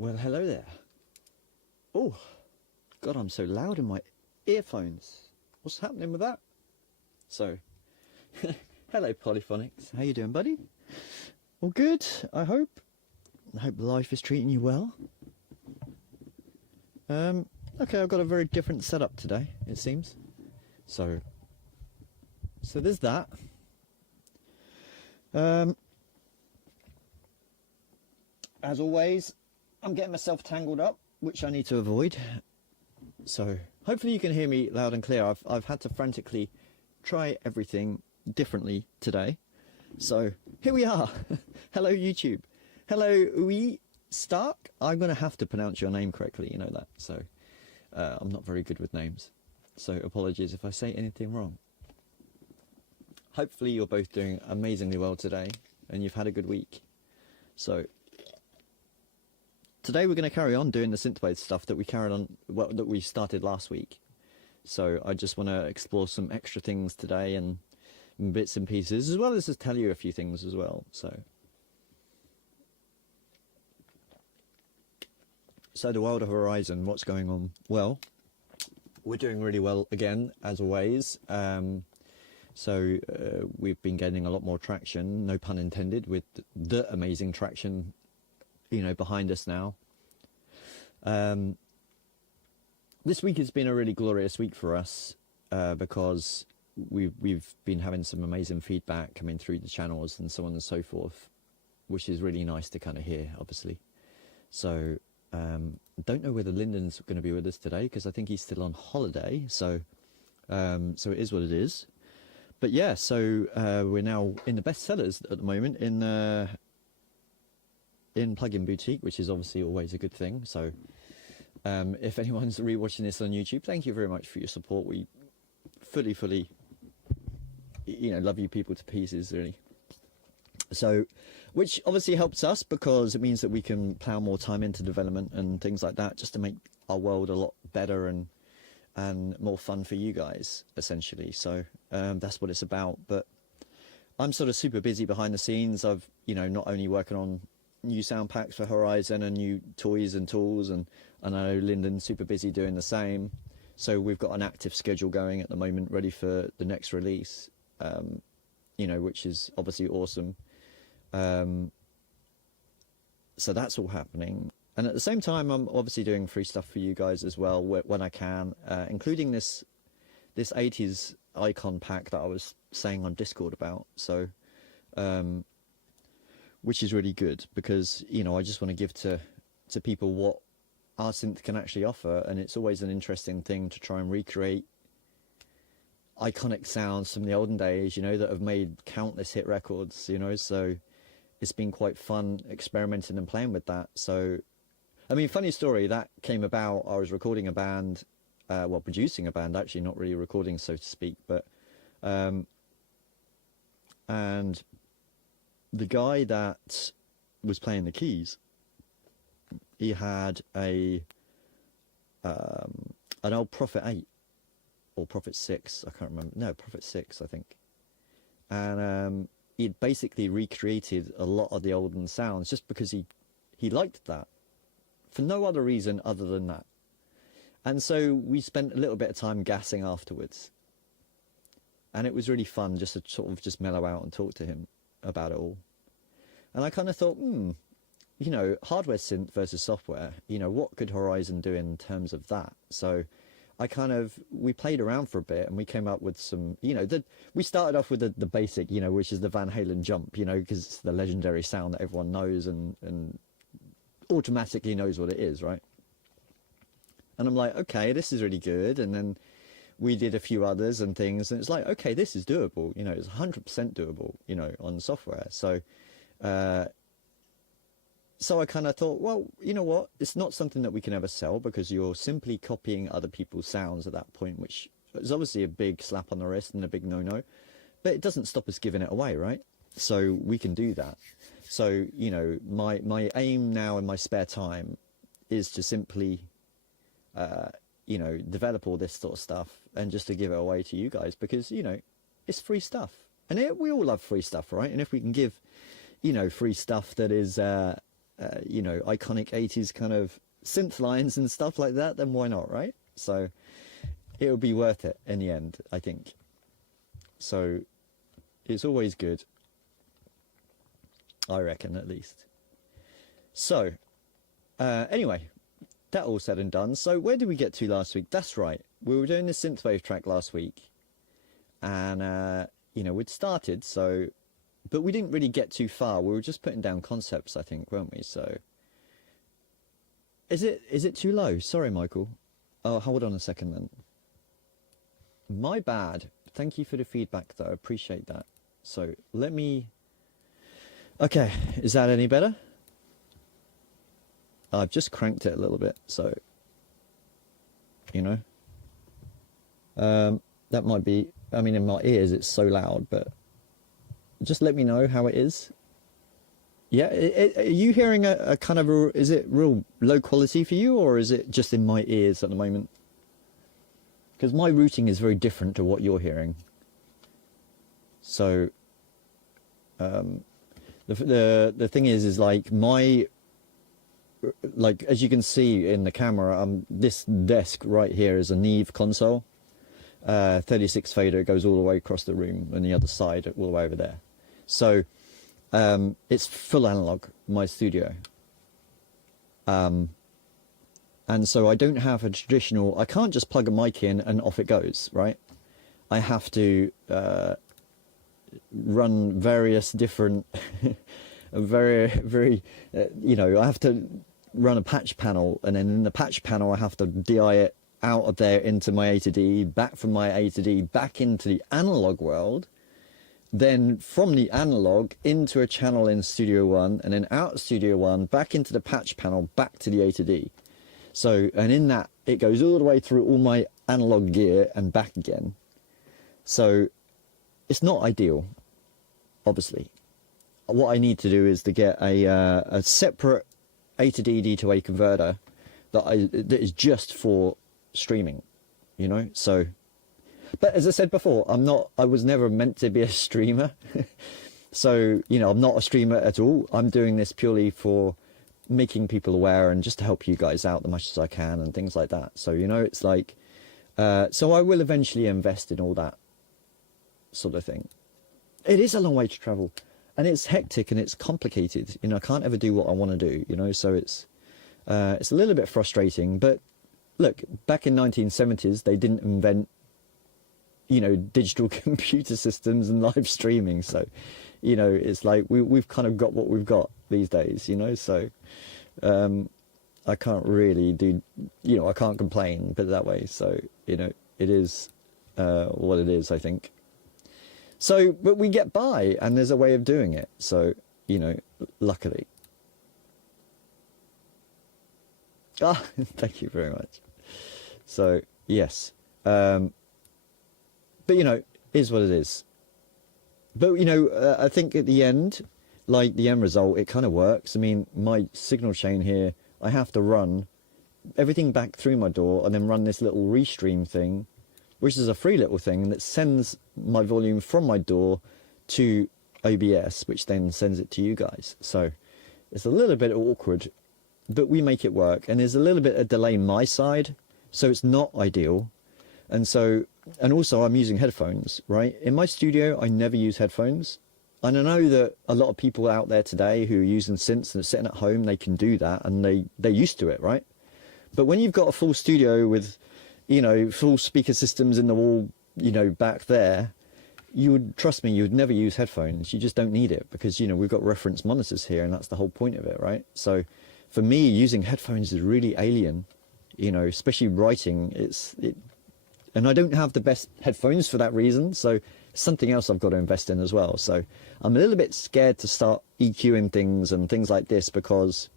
Well, hello there. Oh, God, I'm so loud in my earphones. What's happening with that? So, hello, Polyphonics. How you doing, buddy? All good, I hope. I hope life is treating you well. Okay, I've got a very different setup today, it seems. So there's that. As always, I'm getting myself tangled up, which I need to avoid. So hopefully you can hear me loud and clear. I've had to frantically try everything differently today. So here we are. Hello, YouTube. Hello, Uwe Stark. I'm going to have to pronounce your name correctly, you know that. So I'm not very good with names. So apologies if I say anything wrong. Hopefully you're both doing amazingly well today and you've had a good week. So today we're going to carry on doing the synthwave stuff that we carried on, well, that we started last week. So I just want to explore some extra things today and bits and pieces, as well as just tell you a few things as well. So the world of Horizen, what's going on? Well, we're doing really well again, as always. We've been getting a lot more traction, no pun intended, with the amazing traction, you know, behind us now. This week has been a really glorious week for us because we've been having some amazing feedback coming through the channels and so on and so forth, which is really nice to kind of hear, obviously. So don't know whether Lyndon's going to be with us today because I think he's still on holiday. So it is what it is. But yeah, so we're now in the bestsellers at the moment in Plugin Boutique, which is obviously always a good thing. So if anyone's rewatching this on YouTube, thank you very much for your support. We fully, you know, love you people to pieces, really. So, which obviously helps us because it means that we can plow more time into development and things like that, just to make our world a lot better and more fun for you guys, essentially. So that's what it's about. But I'm sort of super busy behind the scenes. I've, you know, not only working on new sound packs for Horizen and new toys and tools, and I know Lyndon's super busy doing the same. So we've got an active schedule going at the moment, ready for the next release, you know, which is obviously awesome. So that's all happening. And at the same time, I'm obviously doing free stuff for you guys as well when I can, including this 80s icon pack that I was saying on Discord about. So, which is really good because, you know, I just want to give to people what our synth can actually offer. And it's always an interesting thing to try and recreate iconic sounds from the olden days, you know, that have made countless hit records, you know. So it's been quite fun experimenting and playing with that. So, I mean, funny story, that came about, I was recording a band, well, producing a band, actually, not really recording, so to speak, but, and the guy that was playing the keys, he had an old Prophet 8, or Prophet 6, I can't remember, no, Prophet 6, I think, and he'd basically recreated a lot of the olden sounds just because he liked that. For no other reason other than that. And so we spent a little bit of time gassing afterwards. And it was really fun just to sort of just mellow out and talk to him about it all. And I kind of thought, you know, hardware synth versus software, you know, what could Horizen do in terms of that? So we played around for a bit and we came up with some, you know, we started off with the basic, you know, which is the Van Halen jump, you know, because it's the legendary sound that everyone knows and automatically knows what it is, right? And I'm like, okay, this is really good. And then we did a few others and things, and it's like, okay, this is doable, you know, it's 100% doable, you know, on software. So I kind of thought, well, you know what, it's not something that we can ever sell because you're simply copying other people's sounds at that point, which is obviously a big slap on the wrist and a big no-no, but it doesn't stop us giving it away, right? So we can do that. So, you know, my aim now in my spare time is to simply, you know, develop all this sort of stuff and just to give it away to you guys because, you know, it's free stuff. And we all love free stuff, right? And if we can give, you know, free stuff that is you know, iconic 80s kind of synth lines and stuff like that, then why not, right? So it'll be worth it in the end, I think. So it's always good, I reckon, at least. So anyway, that all said and done. So where did we get to last week? That's right, we were doing the synthwave track last week, and you know, we'd started, so, but we didn't really get too far. We were just putting down concepts, I think, weren't we? So is it too low? Sorry, Michael. Oh, hold on a second then. My bad. Thank you for the feedback, though. I appreciate that. So let me... Okay, is that any better? I've just cranked it a little bit, so, you know. That might be... I mean, in my ears, it's so loud, but just let me know how it is. Yeah, are you hearing a kind of... is it real low quality for you, or is it just in my ears at the moment? Because my routing is very different to what you're hearing. So, the thing is like like, as you can see in the camera, this desk right here is a Neve console. 36 fader goes all the way across the room, and the other side all the way over there. So, it's full analog, my studio. And so I don't have a traditional... I can't just plug a mic in and off it goes, right? I have to run various different... very, you know, I have to run a patch panel, and then in the patch panel I have to DI it out of there into my A to D, back from my A to D, back into the analog world, then from the analog into a channel in Studio One, and then out of Studio One, back into the patch panel, back to the A to D. So, and in that, it goes all the way through all my analog gear and back again. So, it's not ideal, obviously. What I need to do is to get a separate A to D, D to A converter that is just for streaming, you know. So, but as I said before, I was never meant to be a streamer. So, you know, I'm not a streamer at all. I'm doing this purely for making people aware and just to help you guys out the much as I can and things like that. So, you know, it's like, so I will eventually invest in all that sort of thing. It is a long way to travel, and it's hectic and it's complicated. You know, I can't ever do what I want to do, you know, so it's a little bit frustrating. But look, back in 1970s, they didn't invent, you know, digital computer systems and live streaming. So, you know, it's like we've kind of got what we've got these days, you know, so I can't really do, you know, I can't complain, put it that way. So, you know, it is what it is, I think. So, but we get by, and there's a way of doing it. So, you know, luckily. Ah, thank you very much. So, yes. But, you know, is what it is. But, you know, I think at the end, like the end result, it kind of works. I mean, my signal chain here, I have to run everything back through my door and then run this little restream thing, which is a free little thing that sends my volume from my door to OBS, which then sends it to you guys. So it's a little bit awkward, but we make it work. And there's a little bit of delay my side, so it's not ideal. And so, and also I'm using headphones, right? In my studio, I never use headphones. And I know that a lot of people out there today who are using synths and are sitting at home, they can do that, and they're used to it, right? But when you've got a full studio with, you know, full speaker systems in the wall, you know, back there, you would, trust me, you would never use headphones. You just don't need it because, you know, we've got reference monitors here, and that's the whole point of it, right? So for me, using headphones is really alien, you know, especially writing. And I don't have the best headphones for that reason, so it's something else I've got to invest in as well. So I'm a little bit scared to start EQing things and things like this, because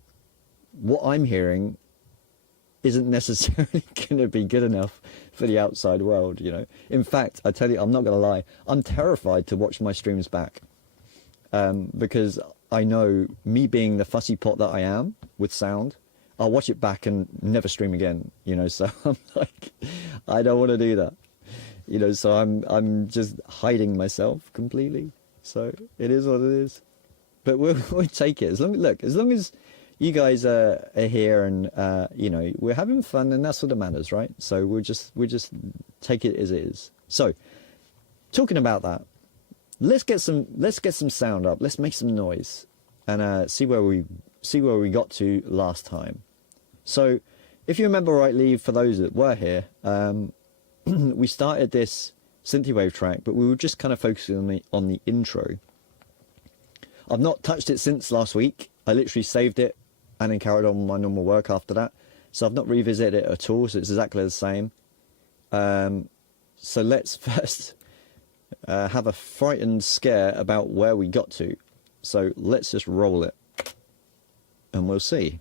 what I'm hearing isn't necessarily going to be good enough for the outside world, you know. In fact, I tell you, I'm not going to lie, I'm terrified to watch my streams back, because I know, me being the fussy pot that I am with sound, I'll watch it back and never stream again, you know. So I'm like, I don't want to do that, you know. So I'm just hiding myself completely. So it is what it is. But we'll take it. As long as you guys are here, and you know, we're having fun, and that's what matters, right? So we'll just take it as it is. So, talking about that, let's get some sound up. Let's make some noise, and see where we got to last time. So, if you remember rightly, for those that were here, we started this synthwave track, but we were just kind of focusing on the intro. I've not touched it since last week. I literally saved it and then carried on with my normal work after that. So I've not revisited it at all, so it's exactly the same. So let's first have a frightened scare about where we got to. So let's just roll it and we'll see.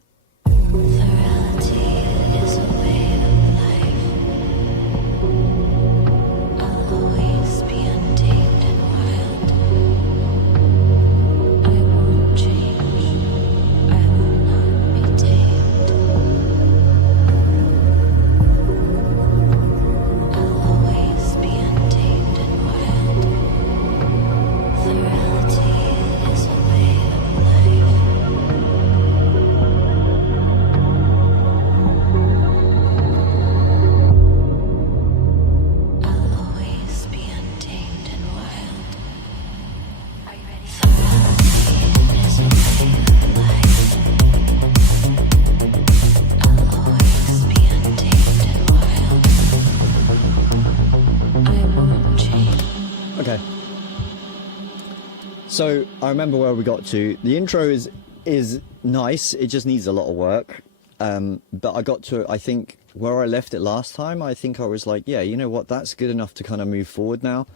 So I remember where we got to. The intro is nice. It just needs a lot of work. But I got to, I think, where I left it last time. I think I was like, yeah, you know what? That's good enough to kind of move forward now.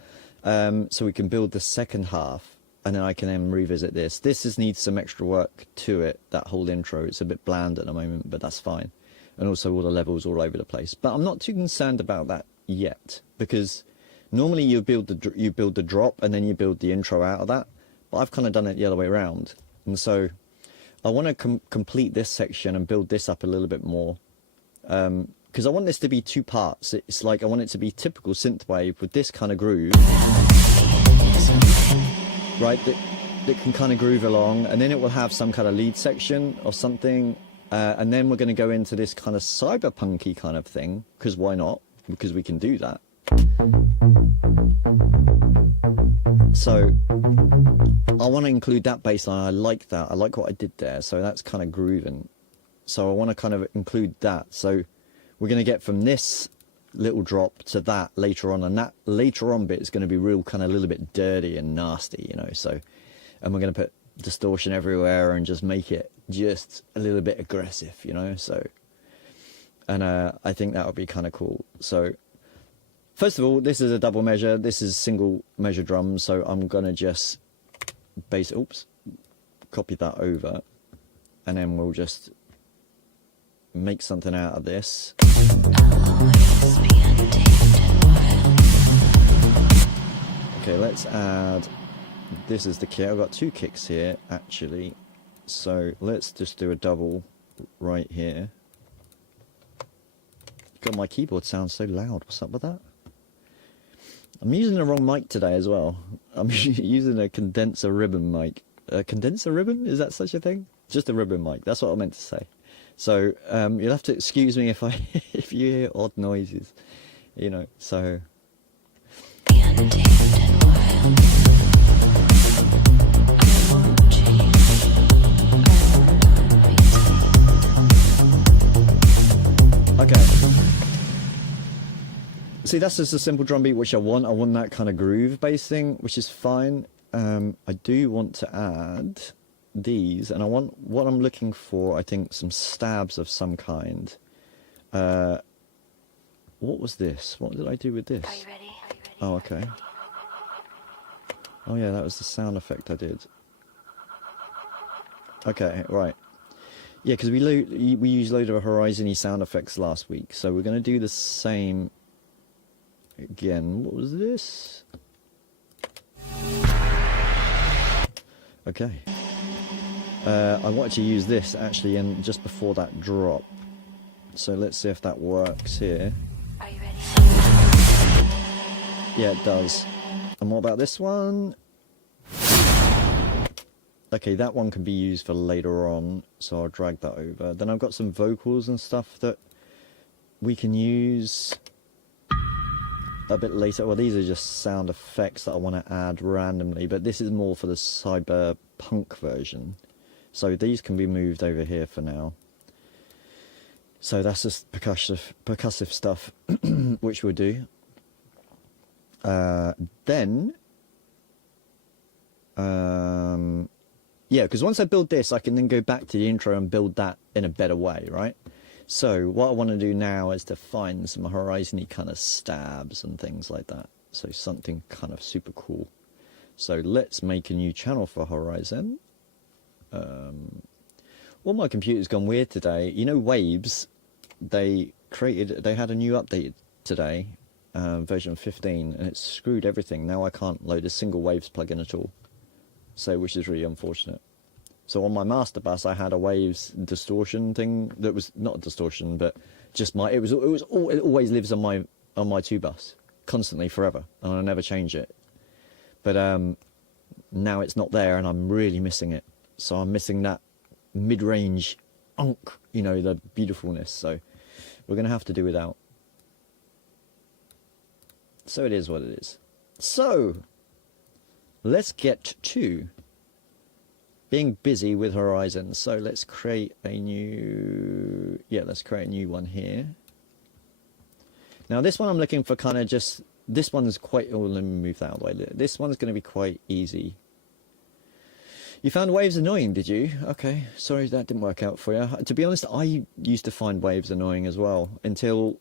So we can build the second half, and then I can then revisit this. This just needs some extra work to it. That whole intro. It's a bit bland at the moment, but that's fine. And also all the levels all over the place. But I'm not too concerned about that yet, because normally you build the drop and then you build the intro out of that. But I've kind of done it the other way around, and so I want to complete this section and build this up a little bit more, because I want this to be two parts. It's like I want it to be typical synthwave with this kind of groove, right? That can kind of groove along, and then it will have some kind of lead section or something, and then we're going to go into this kind of cyberpunky kind of thing, because why not? Because we can do that. So I want to include that bass line. I like that. I like what I did there. So that's kind of grooving. So I want to kind of include that. So we're going to get from this little drop to that later on. And that later on bit is going to be real kind of a little bit dirty and nasty, you know. So, and we're going to put distortion everywhere and just make it just a little bit aggressive, you know. So, and I think that would be kind of cool. So, first of all, this is a double measure. This is single measure drums, so I'm gonna just copy that over, and then we'll just make something out of this. Okay, let's add. This is the kick. I've got two kicks here actually, so let's just do a double right here. God, my keyboard sounds so loud. What's up with that? I'm using the wrong mic today as well. I'm using a condenser ribbon mic. A condenser ribbon? Is that such a thing? Just a ribbon mic. That's what I meant to say. So you'll have to excuse me if you hear odd noises, you know. So. Okay. See, that's just a simple drum beat, which I want. I want that kind of groove bass thing, which is fine. I do want to add these, and I want what I'm looking for, I think, some stabs of some kind. What was this? What did I do with this? Are you ready? Oh, okay. Oh, yeah, that was the sound effect I did. Okay, right. Yeah, because we used a load of Horizen-y sound effects last week, so we're going to do the same again. What was this? Okay. I wanted to use this actually in just before that drop. So let's see if that works here. Are you ready? Yeah, it does. And what about this one? Okay, that one can be used for later on, so I'll drag that over. Then I've got some vocals and stuff that we can use a bit later. Well, these are just sound effects that I want to add randomly, but this is more for the cyberpunk version. So these can be moved over here for now. So that's just percussive stuff, which we'll do. Then, yeah, because once I build this, I can then go back to the intro and build that in a better way, right? So what I want to do now is to find some Horizen-y kind of stabs and things like that. So something kind of super cool. So let's make a new channel for Horizen. Well, my computer's gone weird today. You know, Waves, they had a new update today, version 15, and it screwed everything. Now I can't load a single Waves plugin at all. So, which is really unfortunate. So on my master bus, I had a Waves distortion thing that was not a distortion, but just it always lives on my 2 bus constantly forever, and I never change it. But now it's not there, and I'm really missing it. So I'm missing that mid-range you know, the beautifulness. So we're going to have to do without. So it is what it is. So let's get to being busy with Horizen. So let's create a new, let's create a new one here. Now this one I'm looking for kind of just, this one's quite, oh, let me move that out of the way. This one's going to be quite easy. You found Waves annoying, did you? Okay, sorry that didn't work out for you. To be honest, I used to find Waves annoying as well, until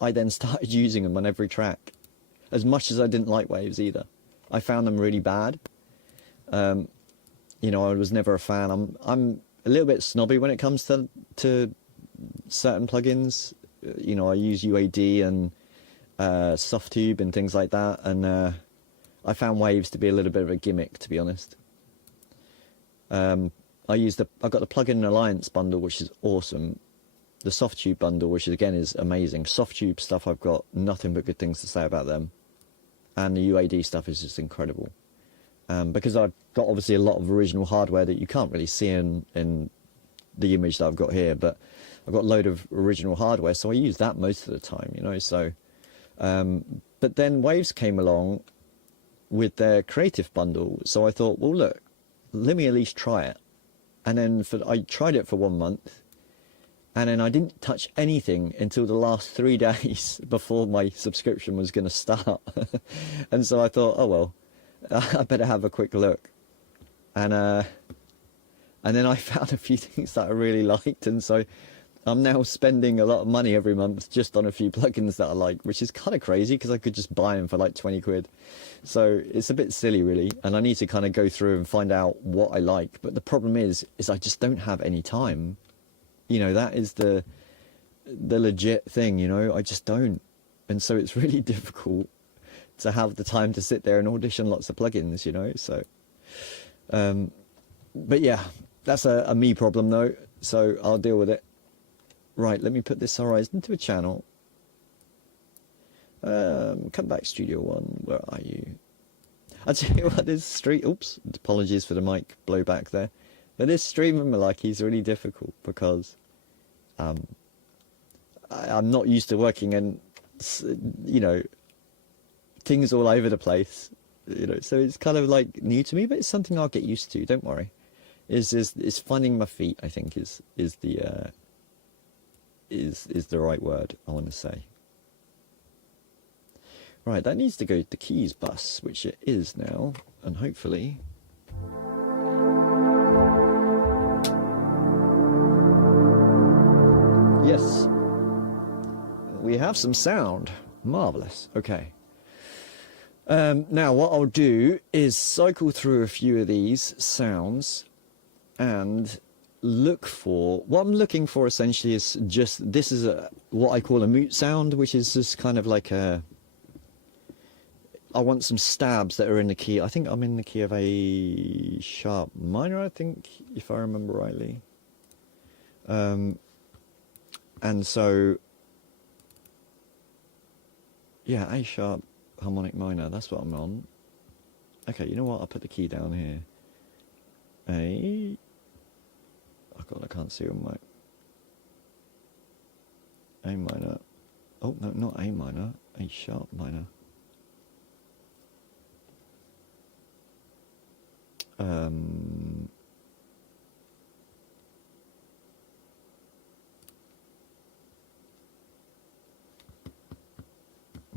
I then started using them on every track. As much as I didn't like Waves either. I found them really bad. You know, I was never a fan. I'm a little bit snobby when it comes to certain plugins. You know, I use UAD and Softtube and things like that, and I found Waves to be a little bit of a gimmick, to be honest. I've got the Plugin Alliance bundle, which is awesome. The Softtube bundle, which again is amazing. Softtube stuff, I've got nothing but good things to say about them. And the UAD stuff is just incredible. Because I've got obviously a lot of original hardware that you can't really see in the image that I've got here, but I've got a load of original hardware, so I use that most of the time, you know. So, but then Waves came along with their creative bundle, so I thought, well, look, let me at least try it. And then I tried it for 1 month, and then I didn't touch anything until the last 3 days before my subscription was going to start. And so I thought, oh well, I better have a quick look. And then I found a few things that I really liked, and so I'm now spending a lot of money every month just on a few plugins that I like, which is kind of crazy because I could just buy them for like 20 quid. So it's a bit silly really, and I need to kind of go through and find out what I like. But the problem is I just don't have any time. You know, that is the legit thing, you know, I just don't. And so it's really difficult to have the time to sit there and audition lots of plugins, you know, so. But yeah, that's a me problem though, so I'll deal with it. Right, let me put this Horizen to a channel. Come back, Studio One, where are you? I'll tell you what, this stream, oops, apologies for the mic blowback there. But this stream of Malaki is really difficult because I'm not used to working in, you know, things all over the place, you know, so it's kind of like new to me, but it's something I'll get used to, don't worry. It's finding my feet, I think, is the right word I want to say. Right, that needs to go to the keys bus, which it is now, and hopefully. Yes, we have some sound. Marvelous. Okay. Now what I'll do is cycle through a few of these sounds and look for, what I'm looking for essentially is just, this is what I call a mute sound, which is just kind of like I want some stabs that are in the key. I think I'm in the key of A sharp minor, I think, if I remember rightly. And so, yeah, A sharp harmonic minor, that's what I'm on. Okay, you know what, I'll put the key down here. A. Oh god, I can't see on my A minor. Oh no, not A minor. A sharp minor.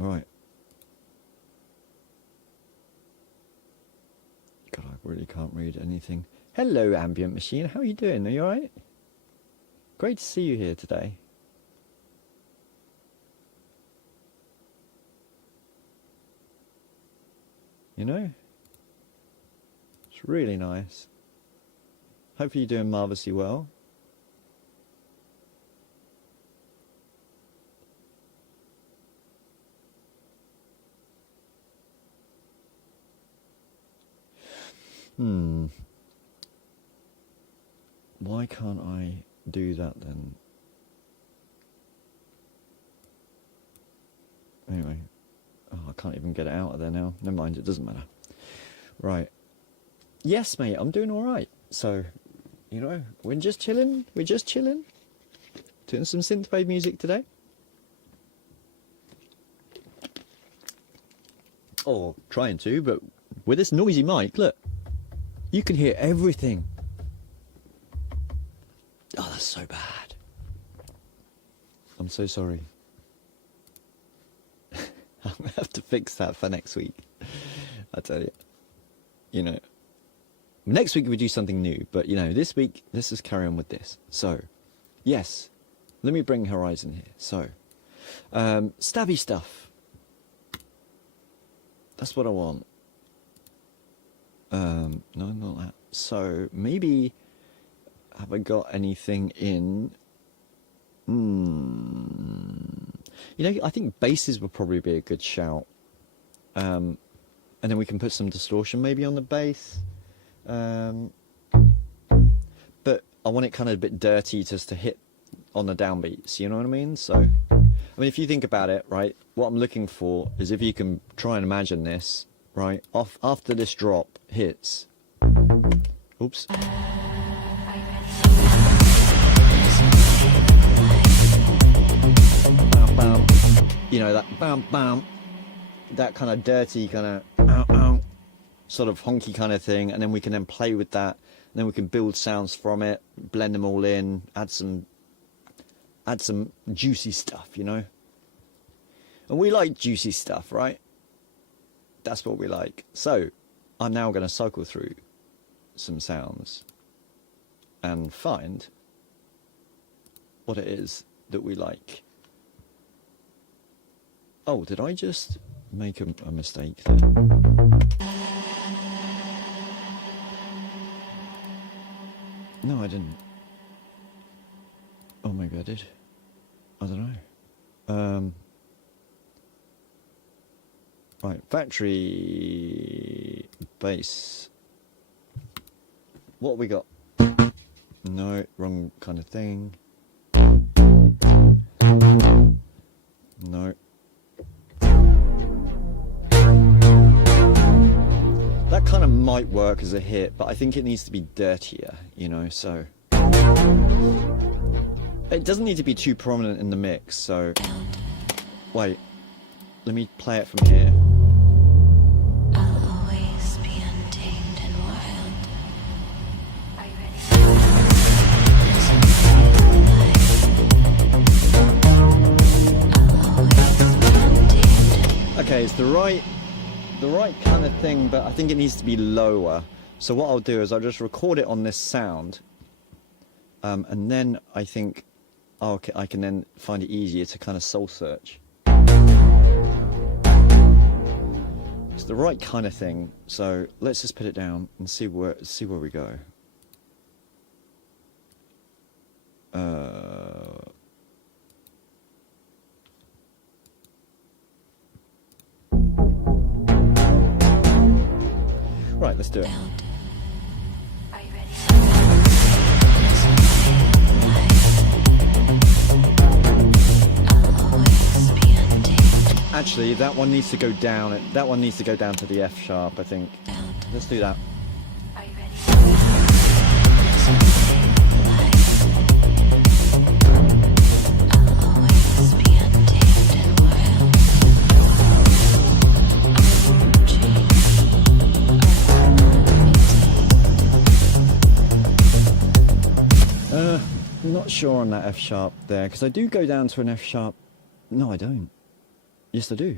Right. God, I really can't read anything. Hello, ambient machine. How are you doing? Are you alright? Great to see you here today. You know? It's really nice. Hopefully you're doing marvellously well. Why can't I do that then? Anyway. Oh, I can't even get it out of there now. Never mind, it doesn't matter. Right. Yes, mate, I'm doing alright. So, you know, we're just chilling. We're just chilling. Doing some synthwave music today. Or trying to, but with this noisy mic, look. You can hear everything. Oh, that's so bad. I'm so sorry. I'm going to have to fix that for next week. I tell you. You know. Next week we do something new. But, you know, this week, let's just carry on with this. So, yes. Let me bring Horizen here. So, stabby stuff. That's what I want. No, not that. So, maybe... Have I got anything in? You know, I think basses would probably be a good shout. And then we can put some distortion maybe on the bass. But I want it kind of a bit dirty just to hit on the downbeats, you know what I mean? So, I mean, if you think about it, right, what I'm looking for is if you can try and imagine this, right, after this drop hits. Oops. You know, that bam bam, that kind of dirty kind of ow ow sort of honky kind of thing, and then we can then play with that, and then we can build sounds from it, blend them all in, add some juicy stuff, you know. And we like juicy stuff, right? That's what we like. So I'm now going to cycle through some sounds and find what it is that we like. Oh, did I just make a mistake there? No, I didn't. Oh, maybe I did. I don't know. Right, factory bass. What have we got? No, wrong kind of thing. No. That kind of might work as a hit, but I think it needs to be dirtier, you know, so... It doesn't need to be too prominent in the mix, so... Wait, let me play it from here. I'll always be untamed and wild. Are you ready? I'll always be untamed. Okay, it's the right kind of thing, but I think it needs to be lower. So what I'll do is I'll just record it on this sound, and then I think, oh, okay, I can then find it easier to kind of soul search. It's the right kind of thing. So let's just put it down and see where we go. Right, let's do it. Are you ready? I'll always be untamed. Actually, that one needs to go down. That one needs to go down to the F sharp, I think. Let's do that. Are you ready? Not sure on that F sharp there, because I do go down to an F sharp. No, I don't. Yes, I do.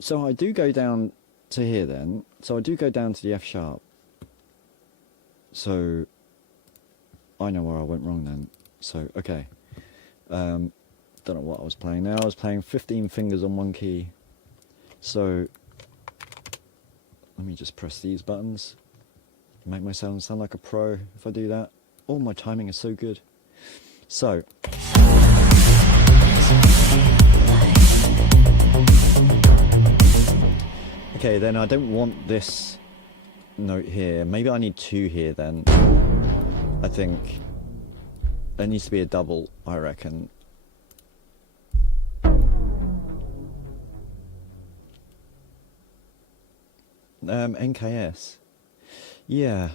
So I do go down to here then. So I do go down to the F sharp. So I know where I went wrong then. So, okay. Don't know what I was playing now. I was playing 15 fingers on one key. So let me just press these buttons. Make myself sound like a pro if I do that. Oh, my timing is so good. So okay, then I don't want this note here. Maybe I need two here then. I think there needs to be a double, I reckon. NKS. Yeah.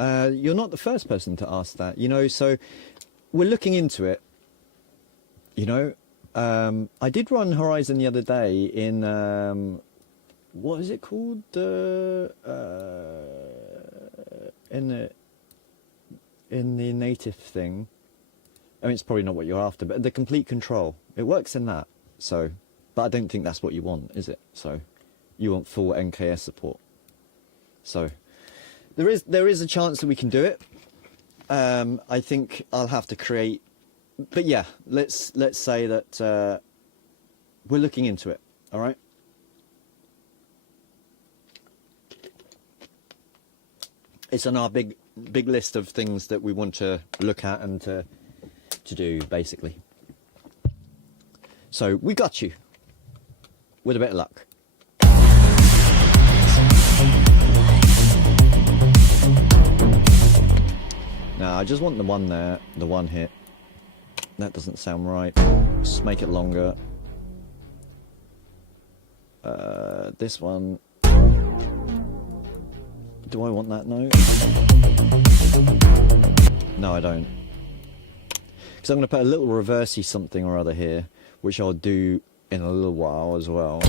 You're not the first person to ask that, you know, so we're looking into it, you know. I did run Horizen the other day in, what is it called? In the native thing. I mean, it's probably not what you're after, but the complete control. It works in that, so, but I don't think that's what you want, is it? So, you want full NKS support. So, there is a chance that we can do it. I think I'll have to create, but yeah, let's say that we're looking into it. All right. It's on our big list of things that we want to look at and to do, basically. So we got you, with a bit of luck. Now I just want the one there, the one hit. That doesn't sound right. Just make it longer. This one. Do I want that note? No, I don't. Because I'm going to put a little reversey something or other here, which I'll do in a little while as well.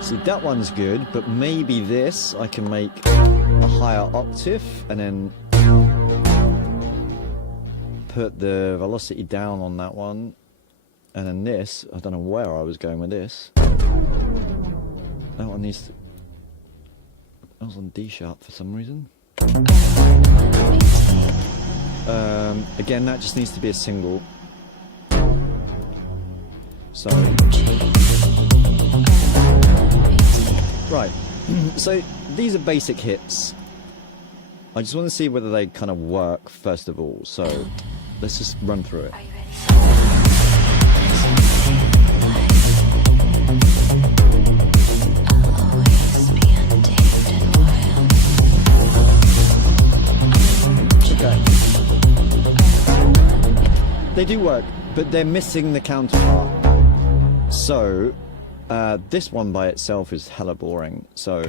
See, that one's good, but maybe this I can make a higher octave and then put the velocity down on that one. And then this, I don't know where I was going with this. That one needs to... That was on D sharp for some reason. Again, that just needs to be a single. So... Right, so these are basic hits. I just want to see whether they kind of work first of all, so let's just run through it. Are you ready? I'll always be untamed and wild. Okay. They do work, but they're missing the counterpart. So, this one by itself is hella boring, so...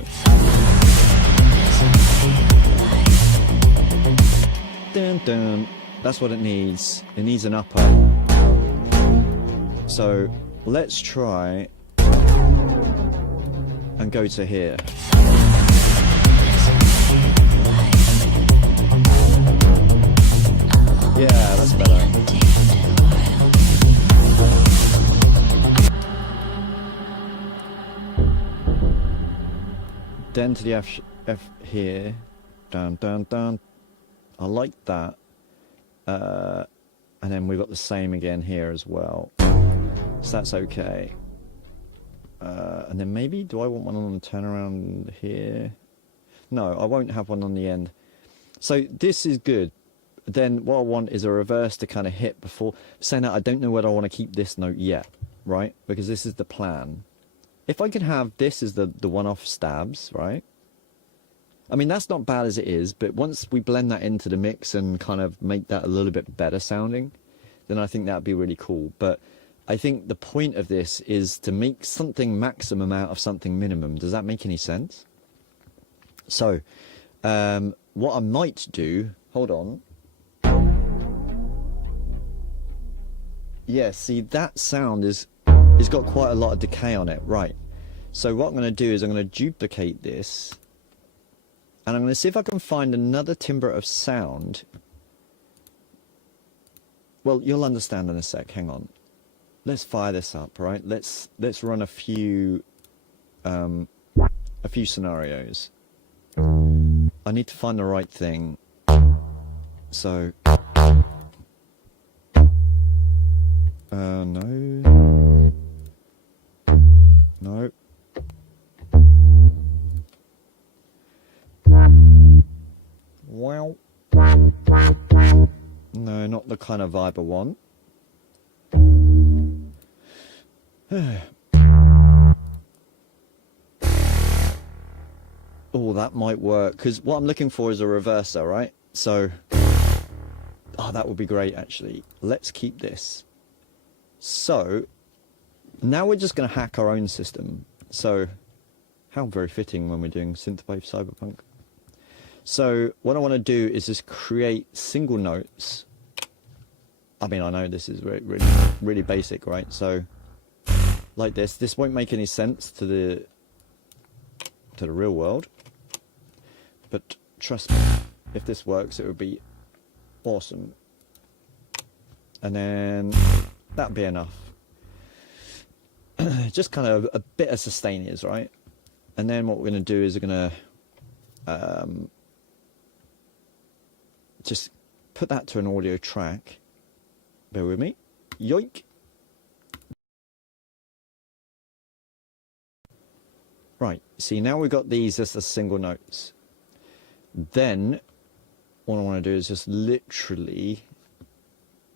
Dun, dun. That's what it needs. It needs an upper. So, let's try and go to here. Yeah, that's better. Then to the F here. Dun dun dun. I like that. And then we've got the same again here as well. So that's okay. And then maybe, do I want one on the turnaround here? No, I won't have one on the end. So this is good. Then what I want is a reverse to kind of hit before. Saying that, I don't know whether I want to keep this note yet, right? Because this is the plan. If I could have this as the one-off stabs, right? I mean, that's not bad as it is, but once we blend that into the mix and kind of make that a little bit better sounding, then I think that'd be really cool. But I think the point of this is to make something maximum out of something minimum. Does that make any sense? So, what I might do, hold on. Yeah, see, that sound is got quite a lot of decay on it, right? So what I'm going to do is I'm going to duplicate this And I'm going to see if I can find another timbre of sound. Well, you'll understand in a sec. Hang on. Let's fire this up, right? Let's run a few scenarios. I need to find the right thing. So, no. No. Wow. No, not the kind of vibe I want. Oh, that might work, because what I'm looking for is a reverser, right? So, oh, that would be great, actually. Let's keep this. So, now we're just going to hack our own system. So, how very fitting when we're doing synthwave cyberpunk. So, what I want to do is just create single notes. I mean, I know this is really basic, right? So, like this. This won't make any sense to the real world. But trust me, if this works, it would be awesome. And then that'd be enough. Just kind of a bit of sustainers, right? And then what we're going to do is we're going to just put that to an audio track. Bear with me. Yoink. Right, see, now we've got these as the single notes. Then, what I want to do is just literally,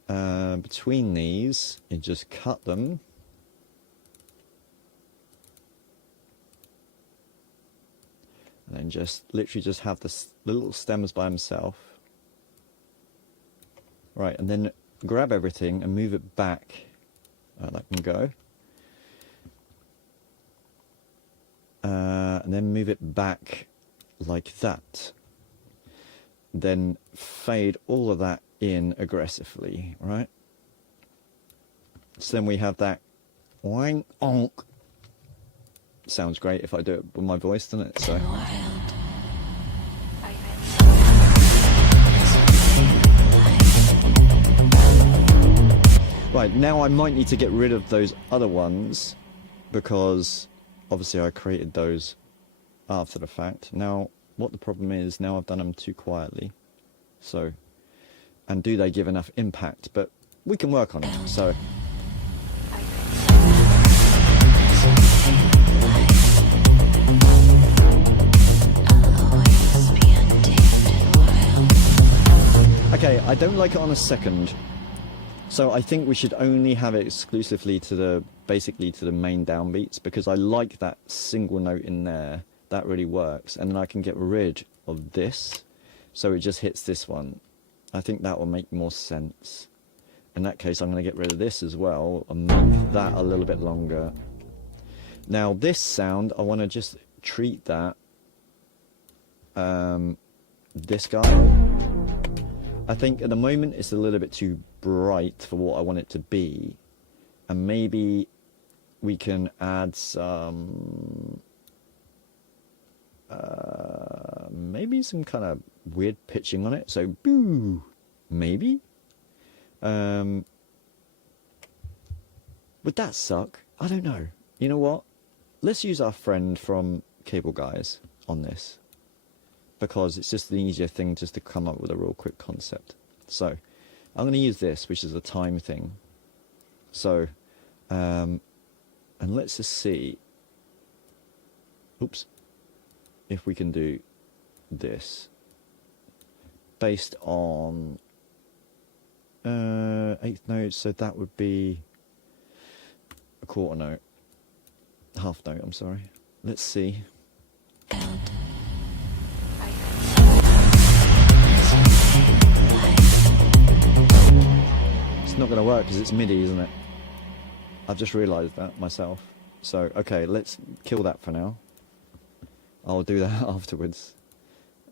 between these, and just cut them. And then just, literally just have the little stems by himself. Right, and then grab everything and move it back. That can go. And then move it back like that. Then fade all of that in aggressively, right? So then we have that wang onk. Sounds great if I do it with my voice, doesn't it? So. Right, now I might need to get rid of those other ones because obviously I created those after the fact. Now, what the problem is, now I've done them too quietly. So, and do they give enough impact? But we can work on it, so. Okay, I don't like it on a second. So I think we should only have it exclusively to the, basically to the main downbeats, because I like that single note in there. That really works. And then I can get rid of this, so it just hits this one. I think that will make more sense. In that case, I'm going to get rid of this as well and make that a little bit longer. Now this sound, I want to just treat that, this guy. I think at the moment it's a little bit too bright for what I want it to be, and maybe we can add some maybe some kind of weird pitching on it, so boo, maybe. Would that suck? I don't know. You know what, let's use our friend from Cable Guys on this, because it's just an easier thing just to come up with a real quick concept. So I'm going to use this, which is a time thing. So, and let's just see, oops, if we can do this based on 8th note. So that would be a quarter note, half note, I'm sorry. Let's see. It's not going to work because it's MIDI, isn't it? I've just realised that myself. So, okay, let's kill that for now. I'll do that afterwards.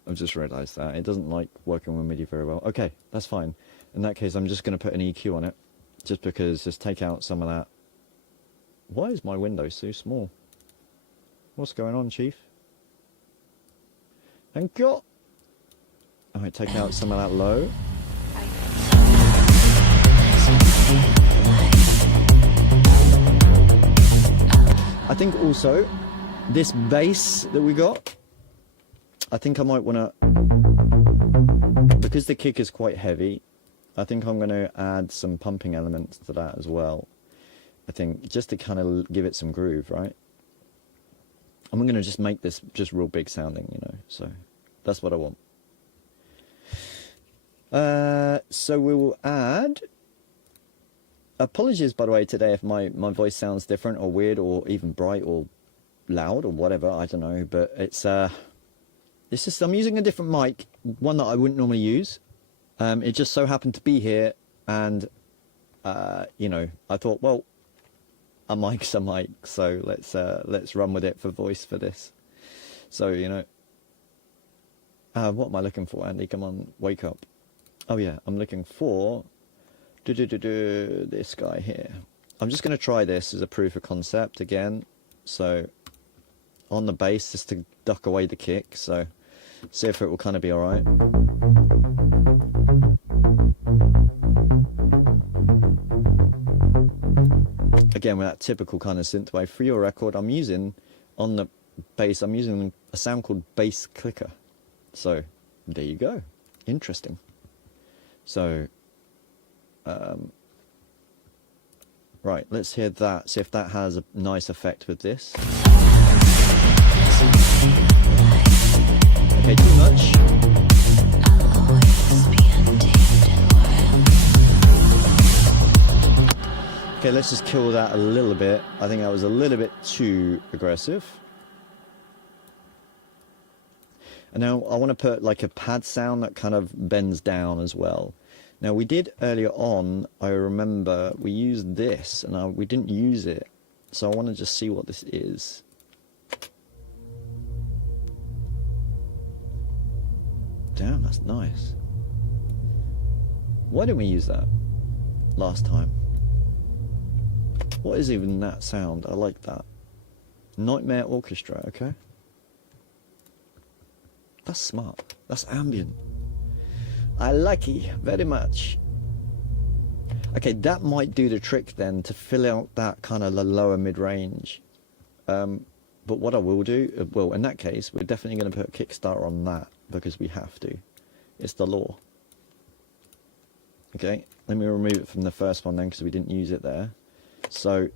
I've just realised that. It doesn't like working with MIDI very well. Okay, that's fine. In that case, I'm just going to put an EQ on it. Just because, just take out some of that. Why is my window so small? What's going on, Chief? Thank you. Alright, take out some of that low. I think also this bass that we got, I think I might want to, because the kick is quite heavy, I think I'm going to add some pumping elements to that as well. I think just to kind of give it some groove, right? I'm going to just make this just real big sounding, you know, so that's what I want. So we will add, apologies by the way today if my voice sounds different or weird or even bright or loud or whatever, I don't know, but it's just, I'm using a different mic, one that I wouldn't normally use. It just so happened to be here, and you know, I thought, well, a mic's a mic, so let's run with it for voice for this. So, you know, what am I looking for, Andy? Come on, wake up. Oh yeah, I'm looking for this guy here. I'm just going to try this as a proof of concept again. So on the bass, just to duck away the kick. So see if it will kind of be all right. Again, with that typical kind of synthwave. For your record, I'm using on the bass, I'm using a sound called bass clicker. So there you go. Interesting. So right, let's hear that, see if that has a nice effect with this. Okay, too much. Okay, let's just kill that a little bit. I think that was a little bit too aggressive. And now I want to put like a pad sound that kind of bends down as well. Now we did earlier on, I remember we used this and we didn't use it. So I want to just see what this is. Damn, that's nice. Why didn't we use that last time? What is even that sound? I like that. Nightmare Orchestra, okay. That's smart. That's ambient. I like it very much. Okay, that might do the trick then to fill out that kind of lower mid-range. But what I will do, well, in that case, we're definitely going to put a Kickstarter on that because we have to. It's the law. Okay, let me remove it from the first one then because we didn't use it there. So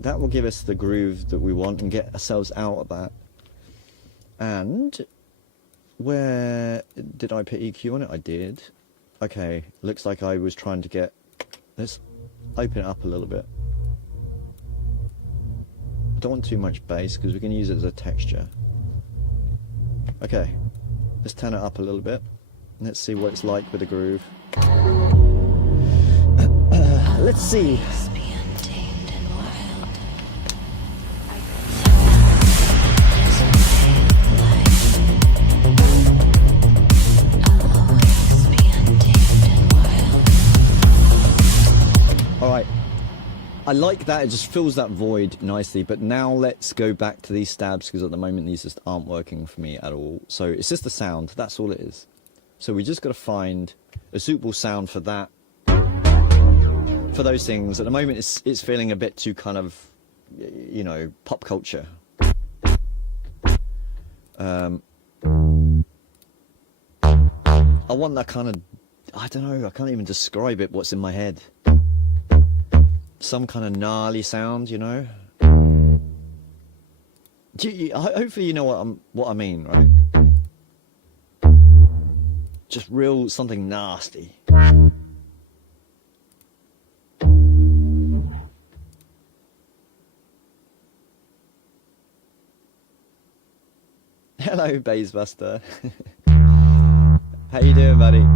that will give us the groove that we want and get ourselves out of that. And where did I put EQ on it? I did. Okay, looks like I was trying to get, let's open it up a little bit. I don't want too much bass because we can use it as a texture. Okay, let's turn it up a little bit. Let's see what it's like with the groove. Let's see. Alright, I like that, it just fills that void nicely, but now let's go back to these stabs because at the moment these just aren't working for me at all. So it's just the sound, that's all it is. So we just got to find a suitable sound for that, for those things. At the moment it's feeling a bit too kind of, you know, pop culture. I want that kind of, I don't know, I can't even describe it, what's in my head. Some kind of gnarly sound, you know. Hopefully you know what I mean, right? Just real something nasty. Hello, Bassbuster. How you doing, buddy?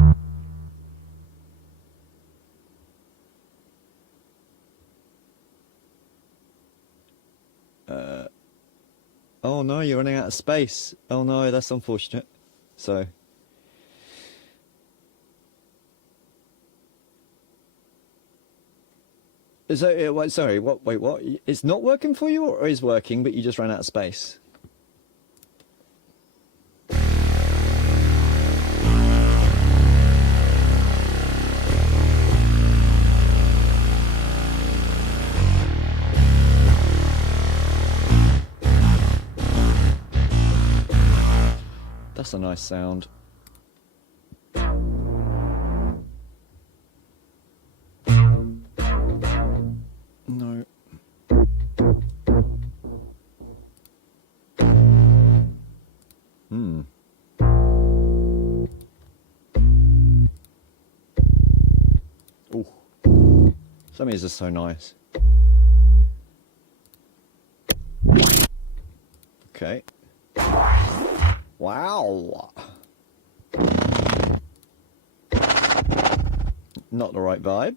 Oh no, you're running out of space. Oh no, that's unfortunate. So wait, sorry, what? Wait, what? It's not working for you, or is working, but you just ran out of space? That's a nice sound. No. Hmm. Ooh. Some of these are so nice. Okay. Wow. Not the right vibe.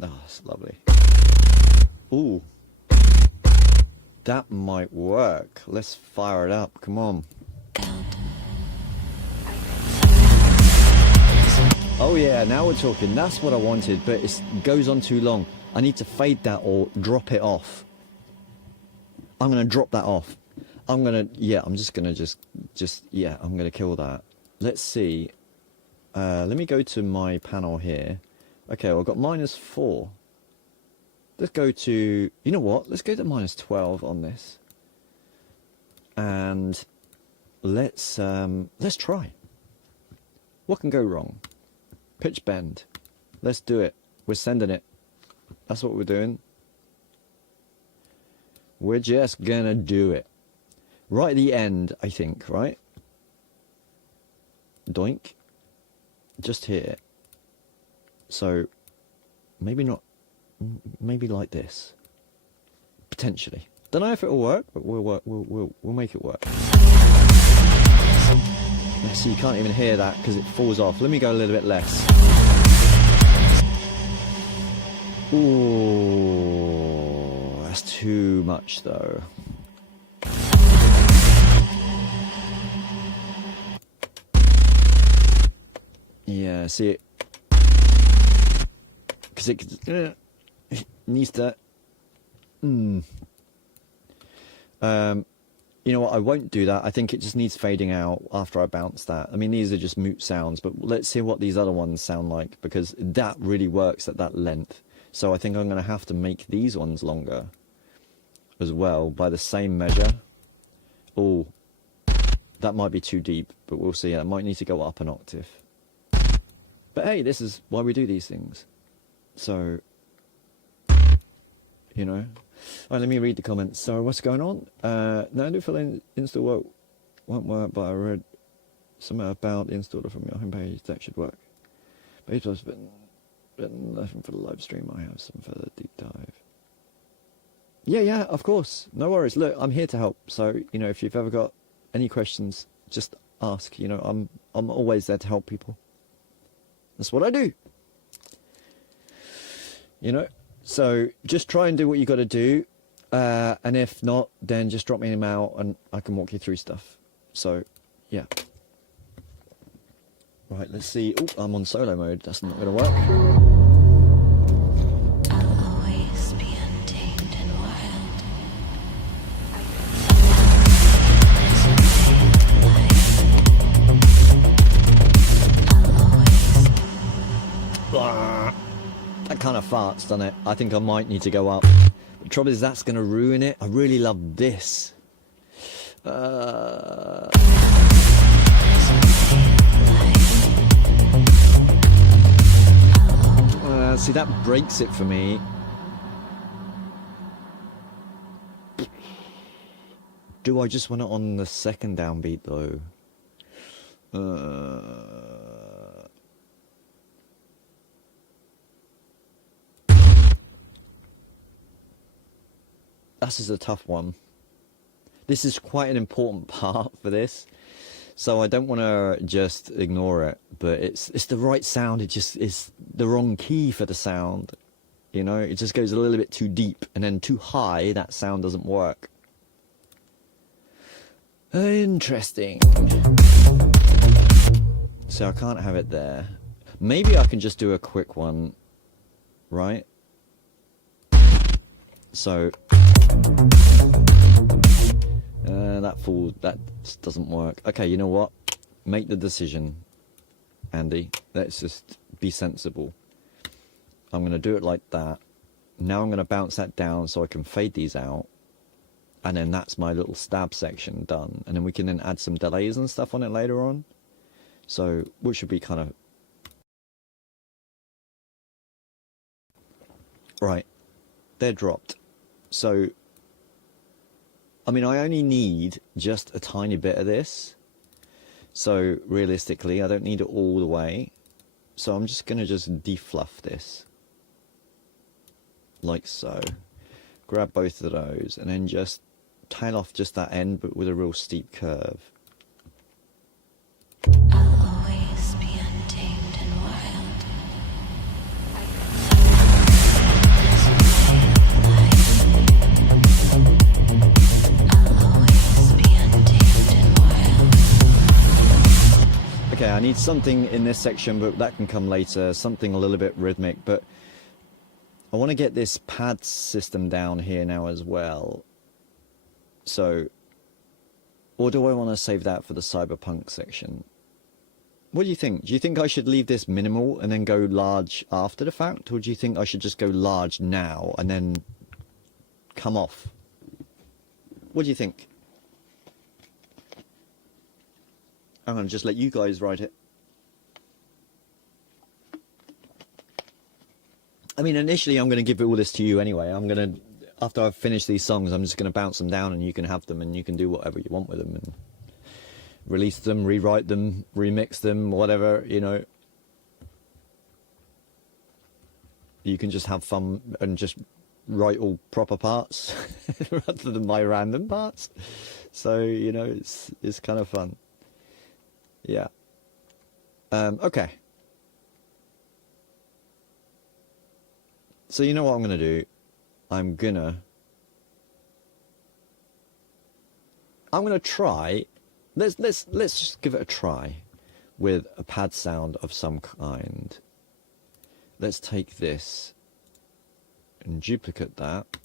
Oh, it's lovely. Ooh. That might work. Let's fire it up. Come on. Oh yeah, now we're talking. That's what I wanted, but it goes on too long. I need to fade that or drop it off. I'm going to drop that off. I'm going to, yeah, I'm just going to yeah, I'm going to kill that. Let's see. Let me go to my panel here. Okay, well, I've got -4. Let's go to, you know what? Let's go to -12 on this. And let's try. What can go wrong? Pitch bend. Let's do it. We're sending it. That's what we're doing. We're just gonna do it. Right at the end, I think, right? Doink. Just here. So, maybe not, maybe like this. Potentially. Don't know if it'll work, but we'll make it work. Yeah, so you can't even hear that because it falls off. Let me go a little bit less. Ooh, that's too much though. Yeah, see it, because it needs to. You know what? I won't do that. I think it just needs fading out after I bounce that. I mean, these are just moot sounds, but let's see what these other ones sound like, because that really works at that length. So I think I'm going to have to make these ones longer as well by the same measure. Oh, that might be too deep, but we'll see. I might need to go up an octave. But hey, this is why we do these things. So, you know. All right, let me read the comments. So, what's going on? No, I do feel install work won't work, but I read something about the installer from your homepage that should work. But it's been nothing for the live stream. I have some for the deep dive. Yeah, of course. No worries. Look, I'm here to help. So, you know, if you've ever got any questions, just ask. You know, I'm always there to help people. That's what I do. You know, so just try and do what you got to do. And if not, then just drop me an email and I can walk you through stuff. So, yeah. Right, let's see. Oh, I'm on solo mode. That's not going to work. I'll always be untamed and wild. That kind of farts, doesn't it? I think I might need to go up. The trouble is that's going to ruin it. I really love this. See, that breaks it for me. Do I just want it on the second downbeat though? This is a tough one. This is quite an important part for this, so I don't want to just ignore it. But it's the right sound. It just is the wrong key for the sound. You know, it just goes a little bit too deep, and then too high. That sound doesn't work. Interesting. So I can't have it there. Maybe I can just do a quick one, right? So that doesn't work. Okay, you know what? Make the decision, Andy. Let's just be sensible. I'm going to do it like that. Now I'm going to bounce that down so I can fade these out. and then that's my little stab section done, and then we can then add some delays and stuff on it later on, so which should be kind of right. They're dropped. So I mean, I only need just a tiny bit of this, so realistically I don't need it all the way, so I'm just gonna just defluff this like so, grab both of those, and then just tail off just that end, but with a real steep curve. I'll always be untamed and wild. I'll always be untamed and wild. Okay, I need something in this section, but that can come later, something a little bit rhythmic, but I want to get this pad system down here now as well. So, or do I want to save that for the cyberpunk section? What do you think? Do you think I should leave this minimal and then go large after the fact? Or do you think I should just go large now and then come off? What do you think? I'm going to just let you guys write it. I mean, initially I'm going to give all this to you anyway. I'm going to, after I've finished these songs, I'm just going to bounce them down and you can have them and you can do whatever you want with them and release them, rewrite them, remix them, whatever, you know. You can just have fun and just write all proper parts rather than my random parts. So, you know, it's kind of fun. Yeah. Okay. So you know what I'm gonna do? I'm gonna try. Let's just give it a try with a pad sound of some kind. Let's take this and duplicate that.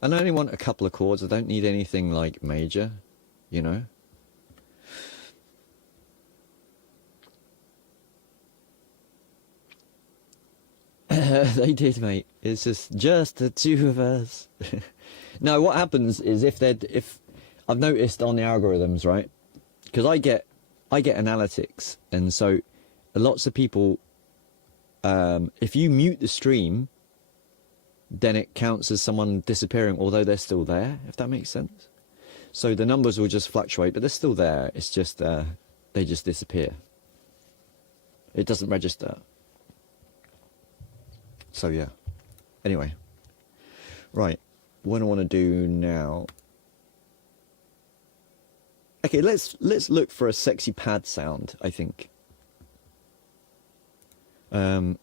And I only want a couple of chords. I don't need anything like major, you know. They did, mate. It's just the two of us. No, what happens is if I've noticed on the algorithms, right? Because I get analytics, and so lots of people, if you mute the stream, then it counts as someone disappearing, although they're still there. If that makes sense. So the numbers will just fluctuate, but they're still there. It's just they just disappear. It doesn't register. So yeah. Anyway. Right. What I want to do now. Okay, let's look for a sexy pad sound, I think. To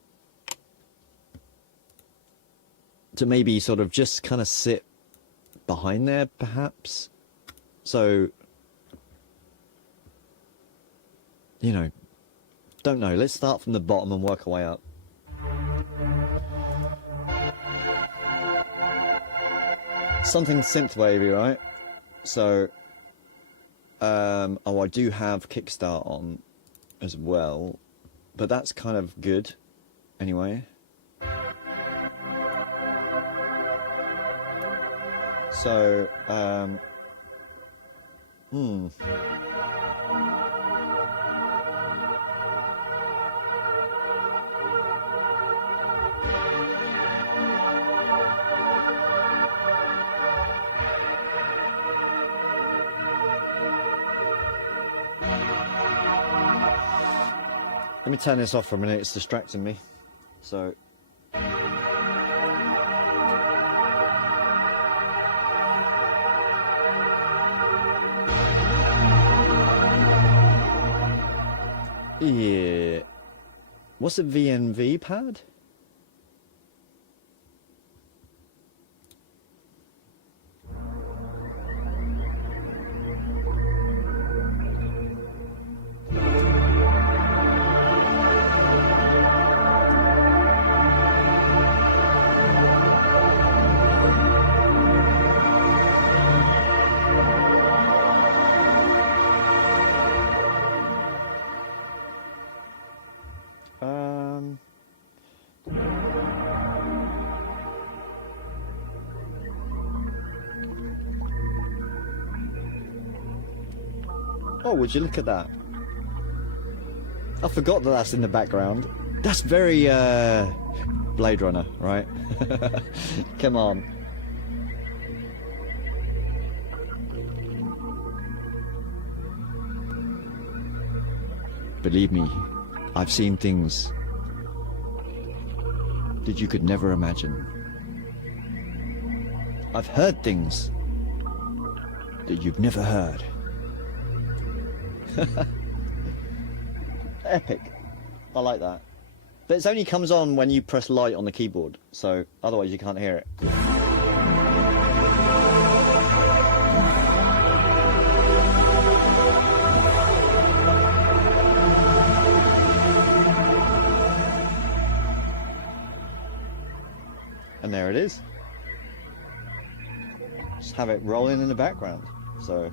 maybe sort of just kind of sit behind there, perhaps. So, you know, don't know. Let's start from the bottom and work our way up. Something synthwavy, right? So, oh, I do have Kickstart on as well, but that's kind of good anyway. So, let me turn this off for a minute, it's distracting me. So, yeah. What's a VNV pad? Oh, would you look at that? I forgot that that's in the background. That's very Blade Runner, right? Come on. Believe me, I've seen things that you could never imagine. I've heard things that you've never heard. Epic. I like that. But it only comes on when you press light on the keyboard, so otherwise you can't hear it. And there it is. Just have it rolling in the background. So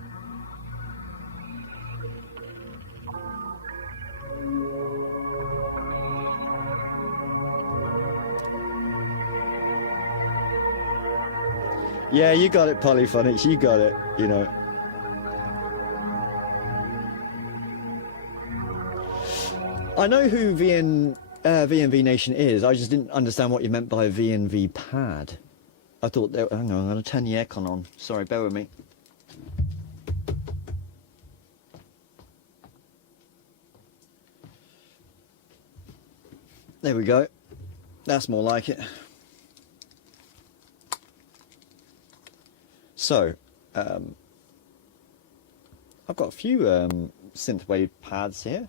yeah, you got it, Polyphonics, you got it, you know. I know who VNV Nation is, I just didn't understand what you meant by VNV pad. I thought, hang on, I'm going to turn the aircon on. Sorry, bear with me. There we go. That's more like it. So, I've got a few synthwave pads here.